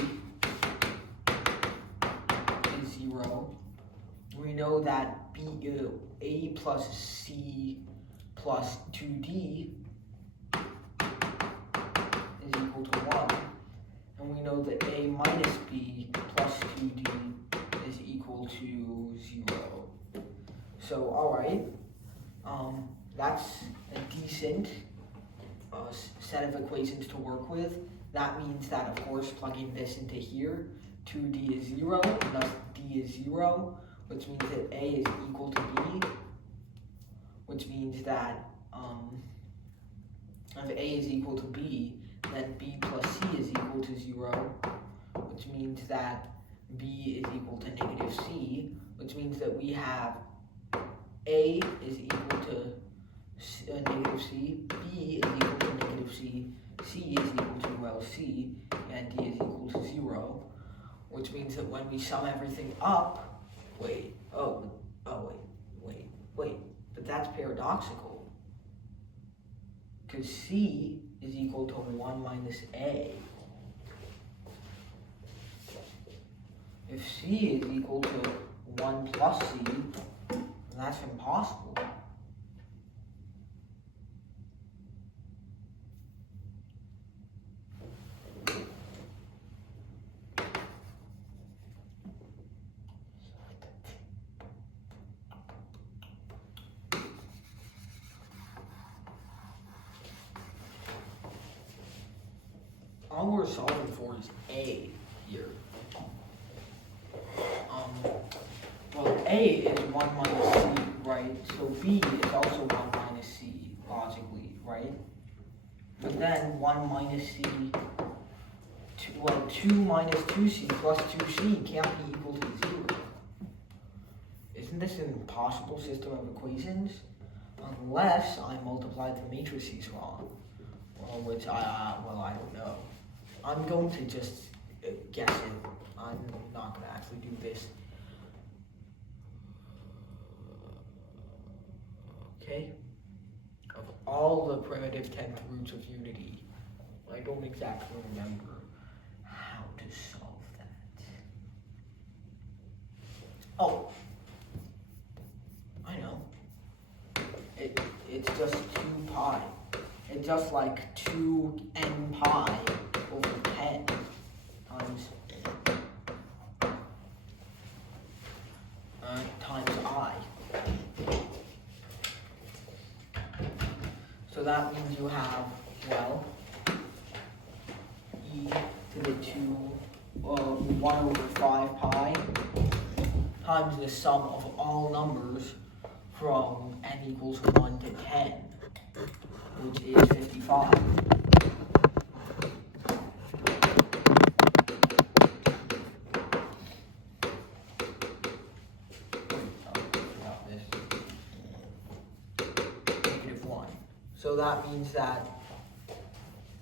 is 0. We know that A plus C plus 2D is equal to 1. And we know that A minus B plus 2D is equal to 0. So, alright, that's a decent set of equations to work with. That means that, of course, plugging this into here, 2D is 0, and thus D is 0, which means that A is equal to B, which means that if A is equal to B, then B plus C is equal to 0, which means that B is equal to negative C, which means that we have A is equal to negative C, B is equal to negative C, C is equal to C, and D is equal to 0, which means that when we sum everything up, wait, but that's paradoxical, because C is equal to 1 minus A. If C is equal to 1 plus C, then that's impossible. All we're solving for is A here. Well, A is 1 minus C, right? So B is also 1 minus C, logically, right? But then 1 minus C, 2 minus 2C plus 2C can't be equal to 0. Isn't this an impossible system of equations? Unless I multiplied the matrices wrong. Well, which I don't know. I'm going to just guess it. I'm not going to actually do this. Okay? Of all the primitive 10th roots of unity, I don't exactly remember how to solve that. Oh, I know. It's just 2 pi. It's just like 2n pi over 10 times I. So that means you have, well, e to the 1 over 5 pi times the sum of all numbers from n equals 1 to 10, which is 55. So that means that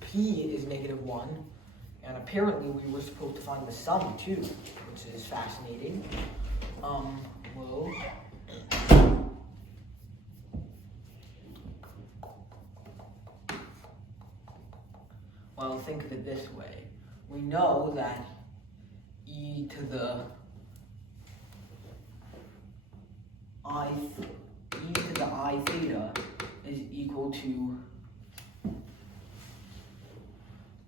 P is -1, and apparently we were supposed to find the sum too, which is fascinating. will well, think of it this way. We know that e to the I theta is equal to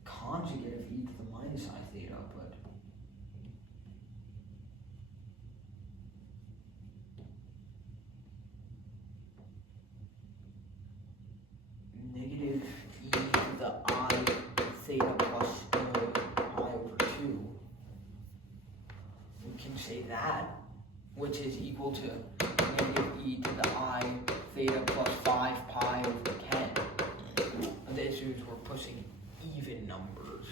conjugate of e to the minus I theta, but negative e to the I theta plus pi over 2. We can say that, which is equal to negative e to the I theta plus 5 pi over 10. This is we're pushing even numbers.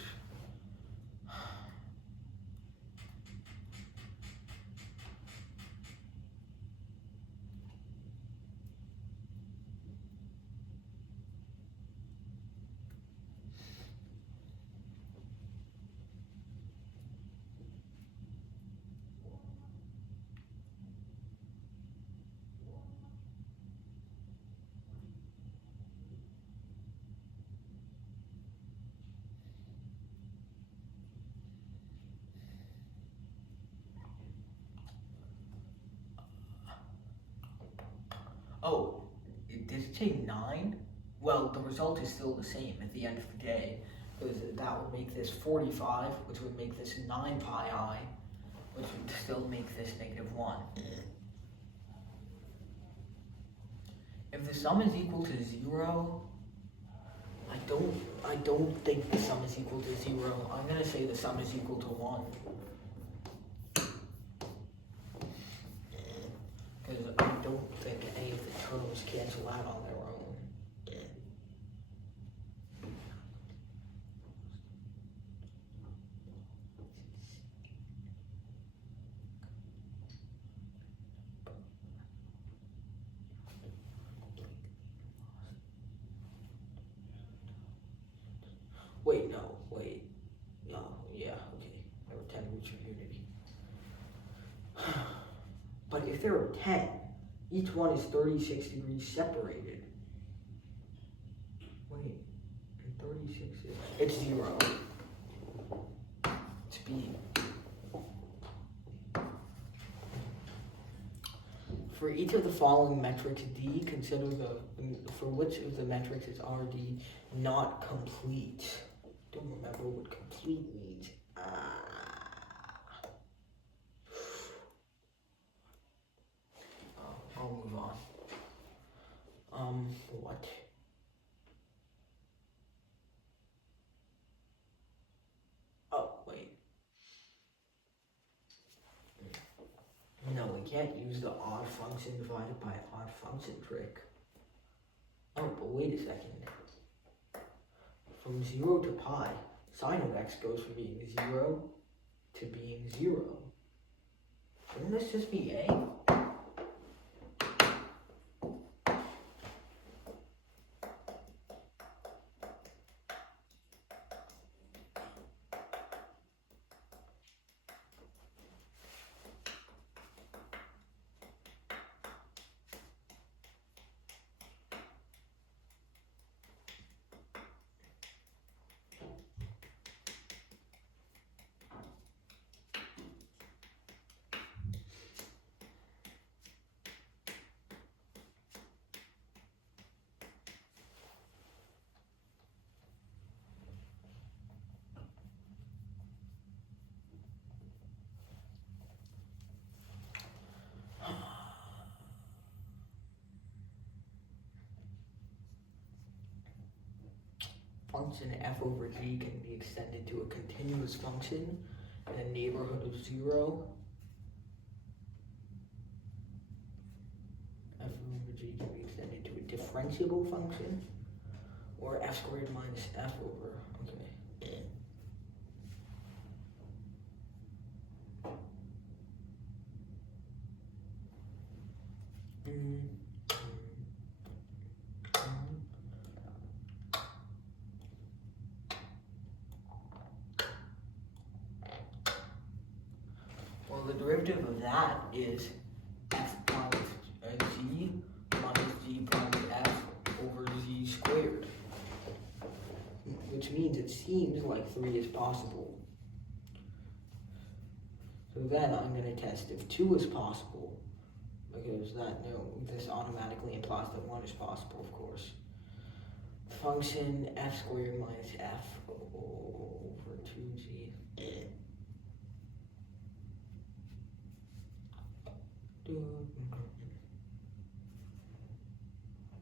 Oh, did it say 9? Well, the result is still the same at the end of the day, because that would make this 45, which would make this 9 pi I, which would still make this negative 1. If the sum is equal to 0, I don't think the sum is equal to 0. I'm gonna say the sum is equal to 1. Because I don't think any of the terms cancel out on their own. Wait, no, wait. No, yeah, okay. There were 10 roots of unity. But if there are 10, each one is 36 degrees separated. Wait, and 36 is... It's 0. It's B. For each of the following metrics D, consider for which of the metrics is RD not complete. Don't remember what complete means. I'll move on. What? Oh, wait. No, we can't use the odd function divided by odd function trick. Oh, but wait a second. From 0 to pi, sine of x goes from being 0 to being 0. Shouldn't this just be a? Function f over g can be extended to a continuous function in a neighborhood of 0. F over g can be extended to a differentiable function, or f squared minus f over, okay. Well, the derivative of that is seems like 3 is possible. So then I'm going to test if 2 is possible, because this automatically implies that 1 is possible, of course. Function f squared minus f over 2g.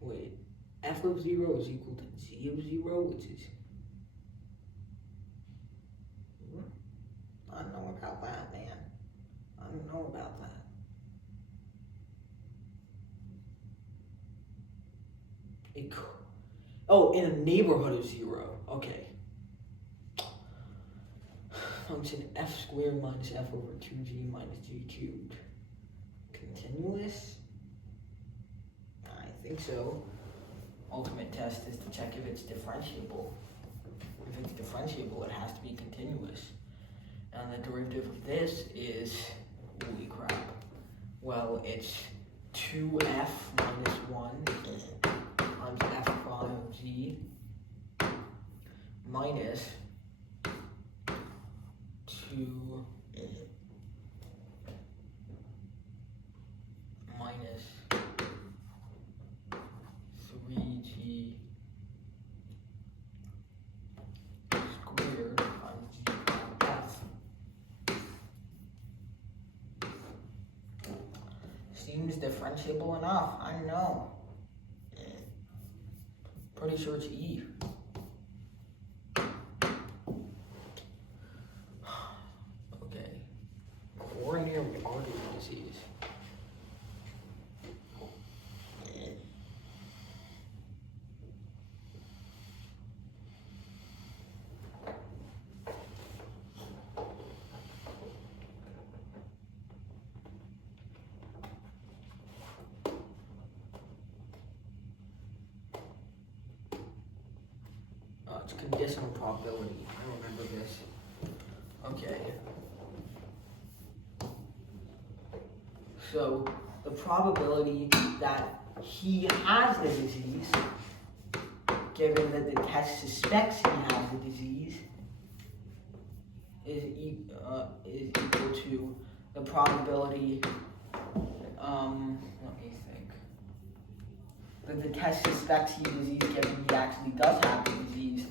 Wait, f of 0 is equal to g of 0, which is... I don't know about that, man. I don't know about that. In a neighborhood of 0. Okay. Function f squared minus f over 2g minus g cubed. Continuous? I think so. Ultimate test is to check if it's differentiable. If it's differentiable, it has to be continuous. And the derivative of this is, holy crap. Well, it's 2f minus 1 times f prime of g minus 2 minus 3g squared times g prime f. Seems differentiable enough, I know. Pretty sure it's E. Okay. Coronary artery disease. It's conditional probability. I remember this. Okay. So the probability that he has the disease, given that the test suspects he has the disease, is equal to the probability. Let me think. That the test suspects he has the disease, given he actually does have the disease,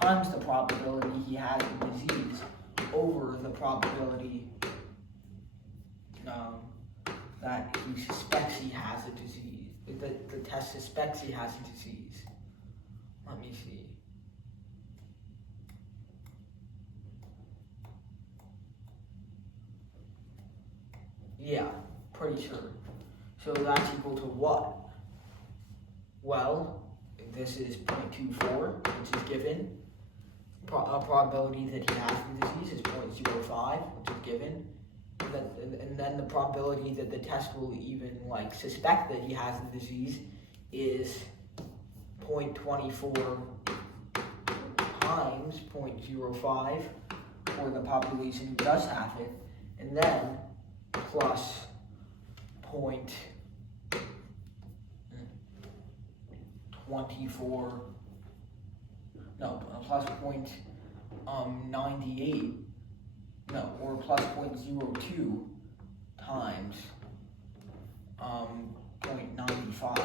times the probability he has the disease over the probability that he suspects he has a disease. The test suspects he has a disease. Let me see. Yeah, pretty sure. So that's equal to what? Well, this is 0.24, which is given. A probability that he has the disease is 0.05, which is given. And then the probability that the test will even suspect that he has the disease is 0.24 times 0.05 for the population who does have it, and then plus plus 0.02 times 0.95.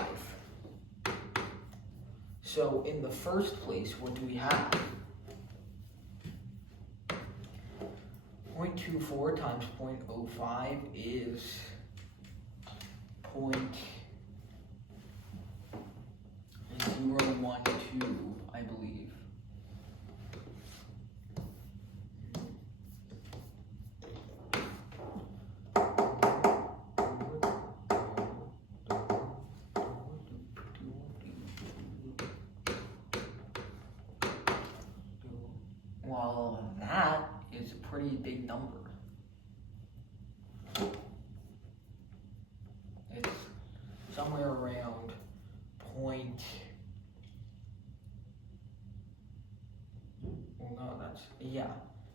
So in the first place, what do we have? 0.24 times 0.05 is 0.012, I believe. Well, that is a pretty big number. It's somewhere around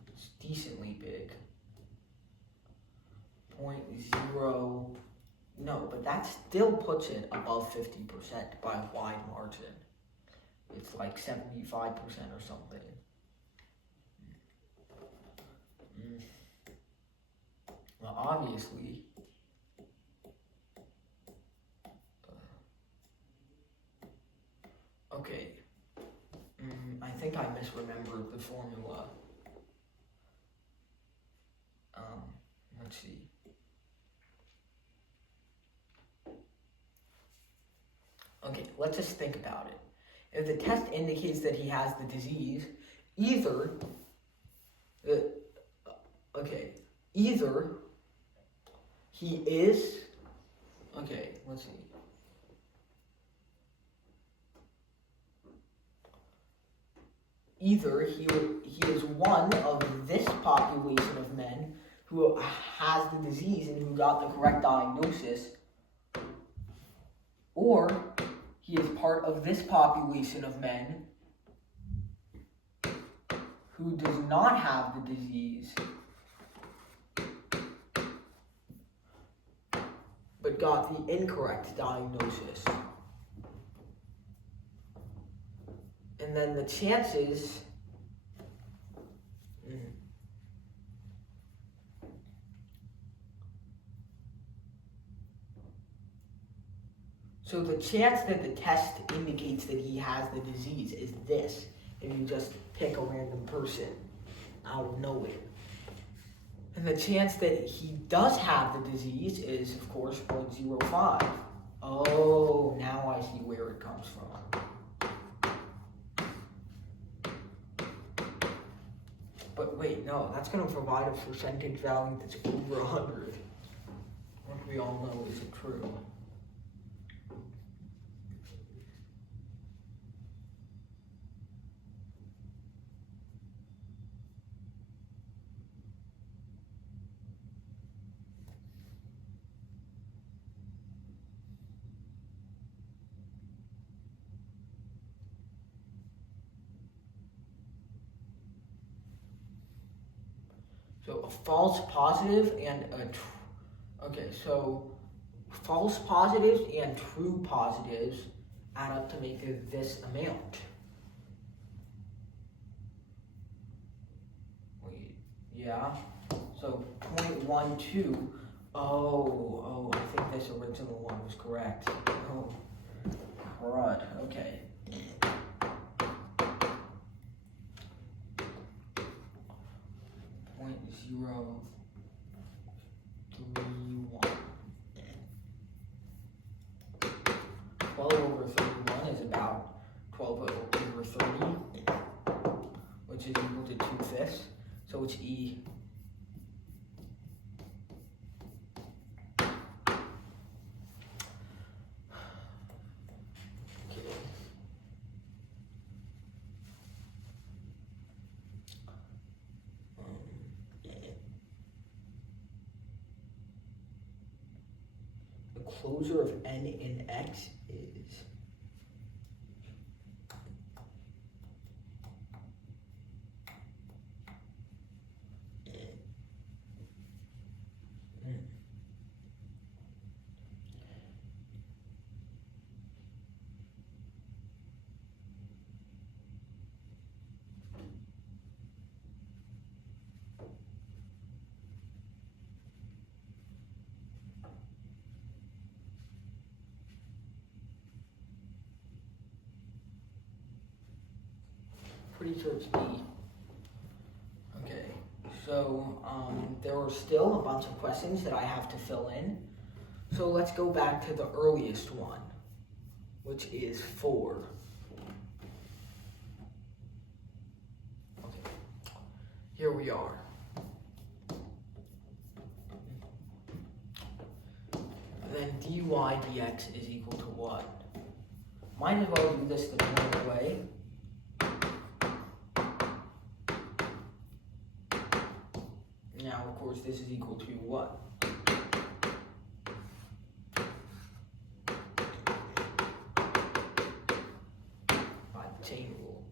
it's decently big. 0.0, no, but that still puts it above 50% by a wide margin. It's like 75% or something. obviously. Okay. I think I misremembered the formula. Let's see. Okay, let's just think about it. If the test indicates that he has the disease, either he is, let's see. Either he is one of this population of men who has the disease and who got the correct diagnosis, or he is part of this population of men who does not have the disease but got the incorrect diagnosis. And then the chances so the chance that the test indicates that he has the disease is this, if you just pick a random person out of nowhere. And the chance that he does have the disease is, of course, 0.05. Oh, now I see where it comes from. But wait, no, that's going to provide a percentage value that's over 100. What we all know isn't true. So a false positive and false positives and true positives add up to make this amount. Wait, yeah. So 0.12. Oh, I think this original one was correct. Oh, crud. Okay. 0.031. 12 over 31 is about 12 over 30, which is equal to 2/5. So it's E. Closure of n in x is pretty sure it's E. Okay, so there are still a bunch of questions that I have to fill in. So let's go back to the earliest one, which is 4. Okay, here we are. Then dy dx is equal to what? Might as well do this the normal way. Now, of course, this is equal to what? By the chain rule.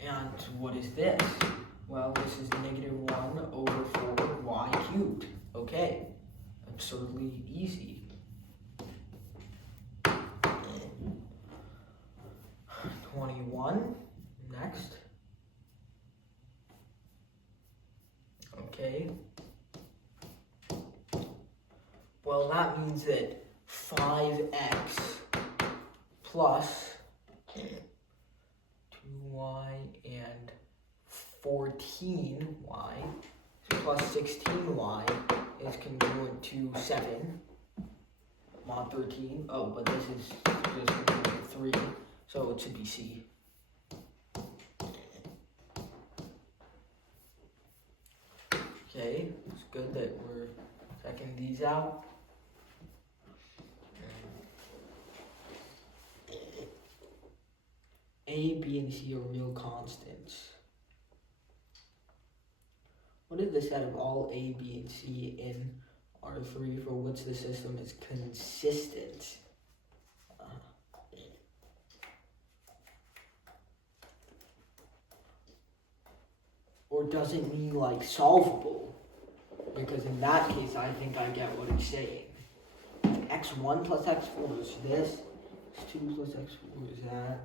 And what is this? Well, this is -1 over 4y cubed. Okay, absurdly easy. 21, next. Okay. Well, that means that 5x plus 2y and 14y plus 16y is congruent to 7 mod 13. Oh, but this is just congruent to 3, so it should be C. Okay, it's good that we're checking these out. A, B, and C are real constants. What is the set of all A, B, and C in R3 for which the system is consistent? Or does it mean like solvable? Because in that case, I think I get what it's saying. X1 plus X4 is this. X2 plus X4 is that.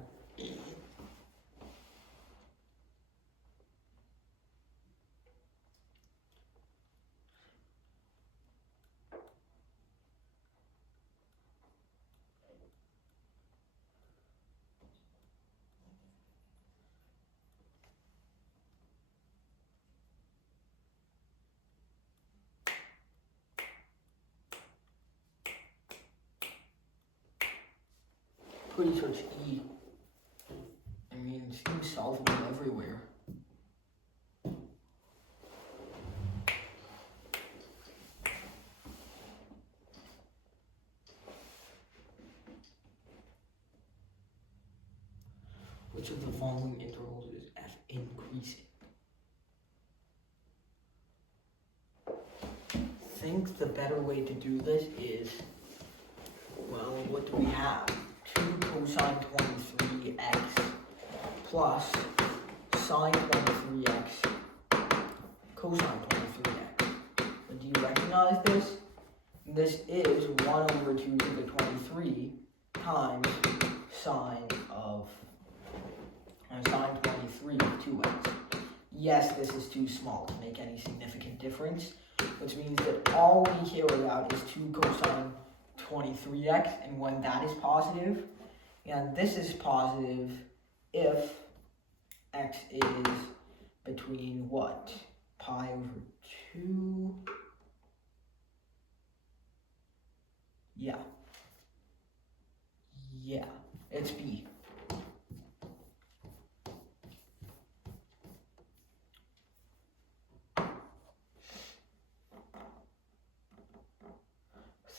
Pretty sure it's E. I mean, it seems solvable everywhere. Which of the following intervals is f increasing? I think the better way to do this is, well, what do we have? 2 cosine 23x plus sine 23x cosine 23x. And do you recognize this? This is 1 over 2 to the 23 times sine 23 of 2x. Yes, this is too small to make any significant difference, which means that all we care about is 2 cosine 23x, and when that is positive, and this is positive if x is between what? Pi over 2? Yeah, it's B.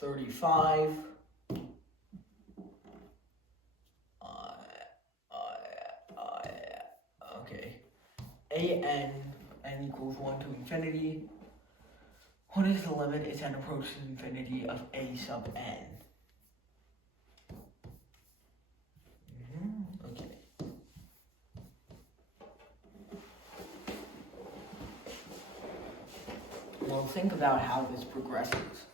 $35. Okay. n equals 1 to infinity. What is the limit as n approaches infinity of a sub n? Okay. Well, think about how this progresses.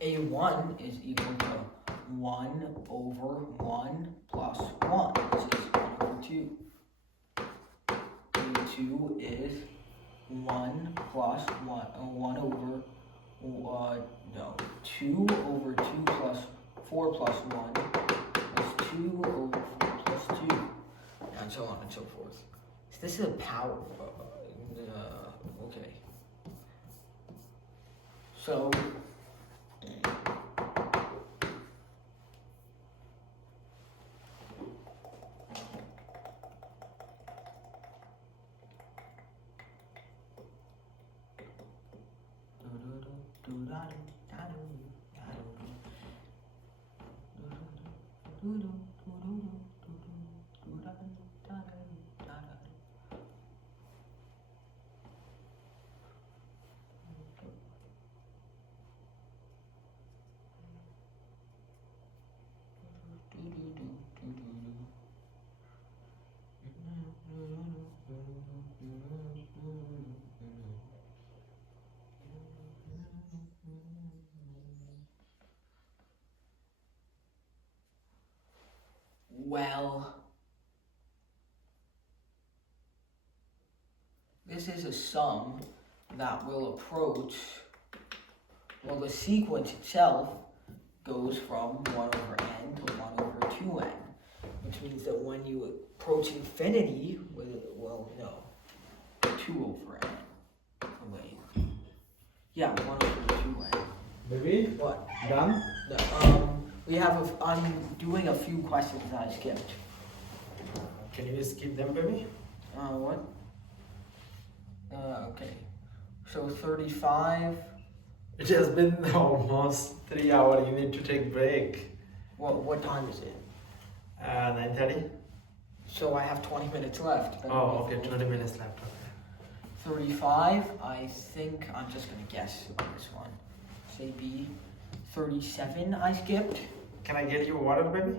A1 is equal to 1 over 1 plus 1, which is 1 over 2. A2 is 1 plus 1 over, 2 over 2 plus 4 plus 1 is 2 over 4 plus 2, and so on and so forth. So this is a power, okay. So, well, this is a sum that will approach, well, the sequence itself goes from 1 over n to 1 over 2n, which means that when you approach infinity, well, no, 2 over n. Oh, wait. Yeah, 1 over 2n. Baby, What? done? I'm doing a few questions that I skipped. Can you skip them, baby? What? Okay. So 35. It has been almost 3 hours. You need to take break. What time is it? 9:30. So I have 20 minutes left. Oh, okay. 20 minutes left. Okay. 35. I think I'm just gonna guess on this one. Say B. 37. I skipped. Can I get you water, baby?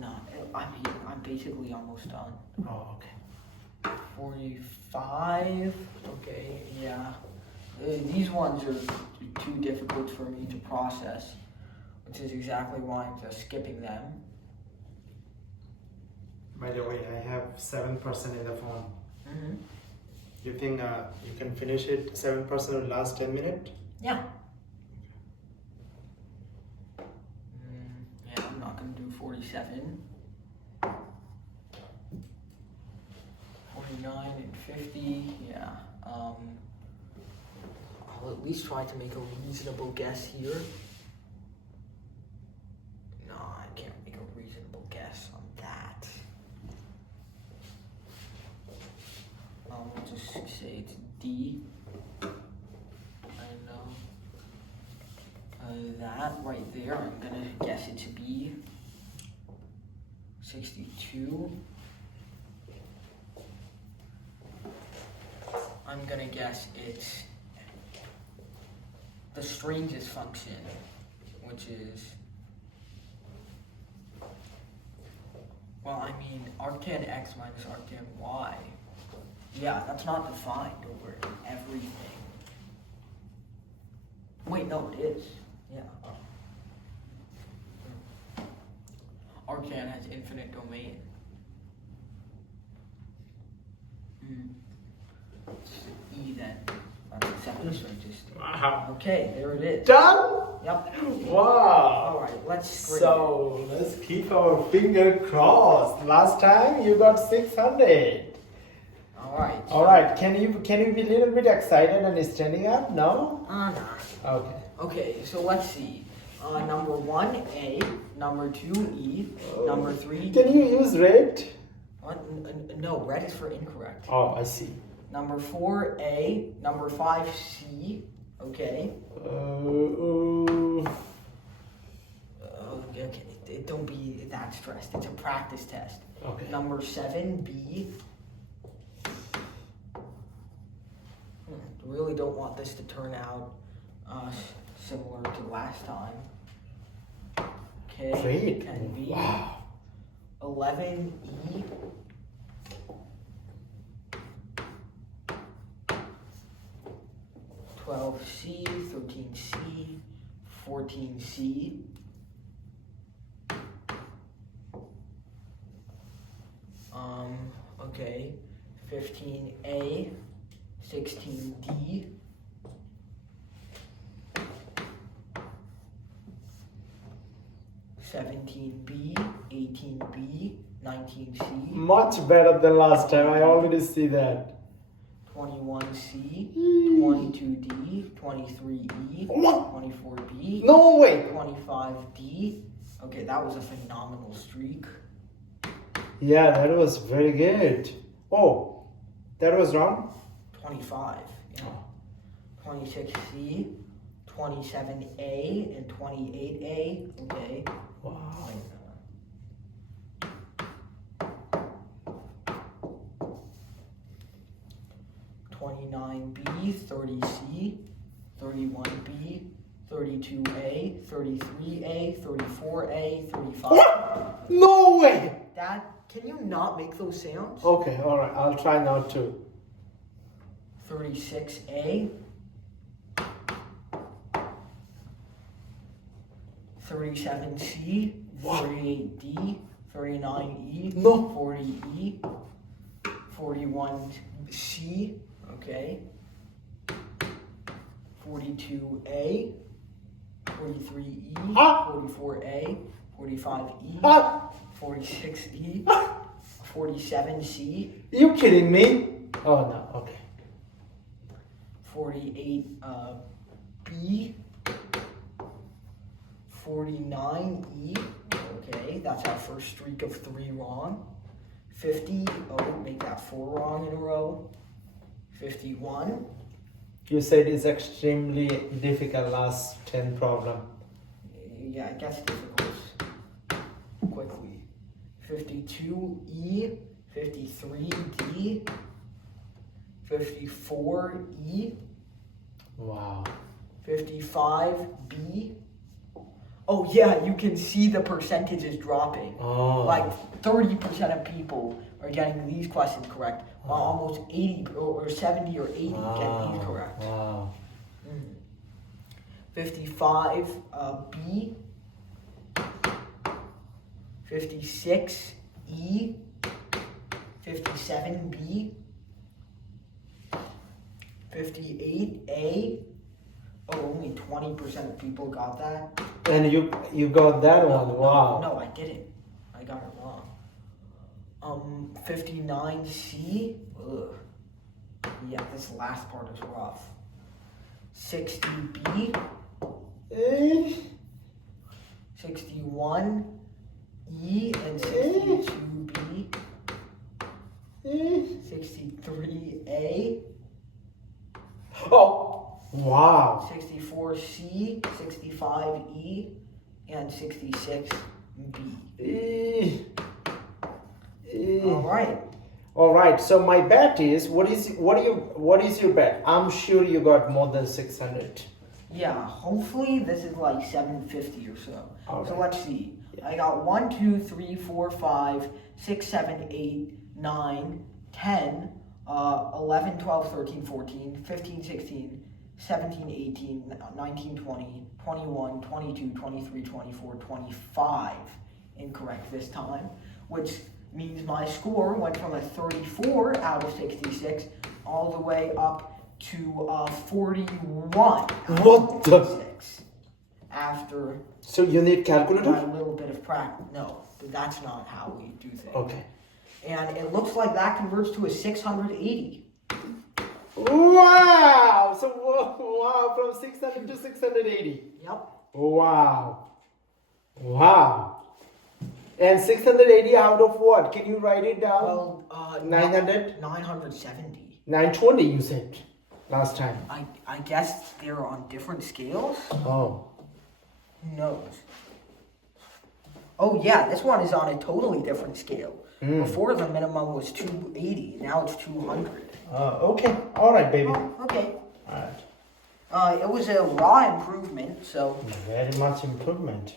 Not. I'm basically almost done. Oh, okay. 45. Okay. Yeah. These ones are too difficult for me to process, which is exactly why I'm just skipping them. By the way, I have 7% in the phone. Mm-hmm. You think you can finish it 7% in the last 10 minutes? Yeah. Yeah, I'm not gonna do 47. 49 and 50. Yeah. I'll at least try to make a reasonable guess here. No, I can't make a reasonable guess on that. I'll just say it's D. And that right there, I'm gonna guess it's B. 62. I'm gonna guess it's the strangest function, which is, well, I mean, arctan x minus arctan y. Yeah, that's not defined over everything. Wait, no, it is. Yeah. Arctan has infinite domain. It's E then. That's the second strangest. Wow. Okay, there it is. Done? Yep. Wow. Alright, let's So let's keep our finger crossed. Last time you got 600. Alright. Alright, can you be a little bit excited and standing up? No? No. Okay. Okay, so let's see. Number 1, A. Number 2, E. Number 3. Can you use red? What? No, red is for incorrect. Oh, I see. Number 4, A. Number 5, C. Okay. Okay, don't be that stressed. It's a practice test. Okay. Number 7, B. Really don't want this to turn out similar to last time. Okay. Great. 10B. Wow. 11, E. 12C, 13C, 14C. Okay, 15A, 16D. 17B, 18B, 19C. Much better than last time. I already see that. 21C, 22D, 23E, What? 24B, No way. 25D. Okay, that was a phenomenal streak. Yeah, that was very good. Oh, that was wrong? 25. Yeah. 26C, 27A, and 28A. Okay. Wow. 29B, 30C, 31B, 32A, 33A, 34A, 35. What? No way. Can you not make those sounds? Okay, alright. I'll try not to. 36A, 37C, What? 38D, 39E, No. 40E, 41C, Okay. 42A, 43E, 44A, 45E, 46E, 47C, You kidding me? Oh no, okay. 48B, 49E. Okay, that's our first streak of 3 wrong. 50, make that 4 wrong in a row. 51. You said it's extremely difficult last 10 problem. Yeah, it gets difficult quickly. 52E, 53D, 54E, Wow. 55B. Oh yeah, you can see the percentages dropping. Oh. Like 30% of people are getting these questions correct, while almost 80 or 70 or 80 get these correct. Wow. 55B, 56E, 57B, 58A. Oh, only 20% of people got that. And you got that one. Wow. No, I didn't. I got it wrong. 59C. Ugh. Yeah, this last part is rough. 60B, Eh, 61E, and 62B, eh. 63A, Oh. Wow. 64C, 65E, and 66B. Eh. Eh. All right. All right. So my bet is, what is your bet? I'm sure you got more than 600. Yeah, hopefully this is like 750 or so. Okay. So let's see. I got 1, 2, 3, 4, 5, 6, 7, 8, 9, 10, 11, 12, 13, 14, 15, 16, 17, 18, 19, 20, 21, 22, 23, 24, 25 incorrect this time, which means my score went from a 34 out of 66 all the way up to 41 out What the- of 66 after So you need a calculator? little bit of practice. No, that's not how we do things. Okay. And it looks like that converts to a 680. Wow. So wow, from 600 to 680. Yep. Wow. Wow. And 680 out of what? Can you write it down? Well, 900? 970. 920 you said last time. I guess they're on different scales. Oh. Who knows? Oh yeah, this one is on a totally different scale. Before the minimum was 280, now it's 200. Okay. All right, baby. Oh, okay. All right. It was a raw improvement, so Very much improvement.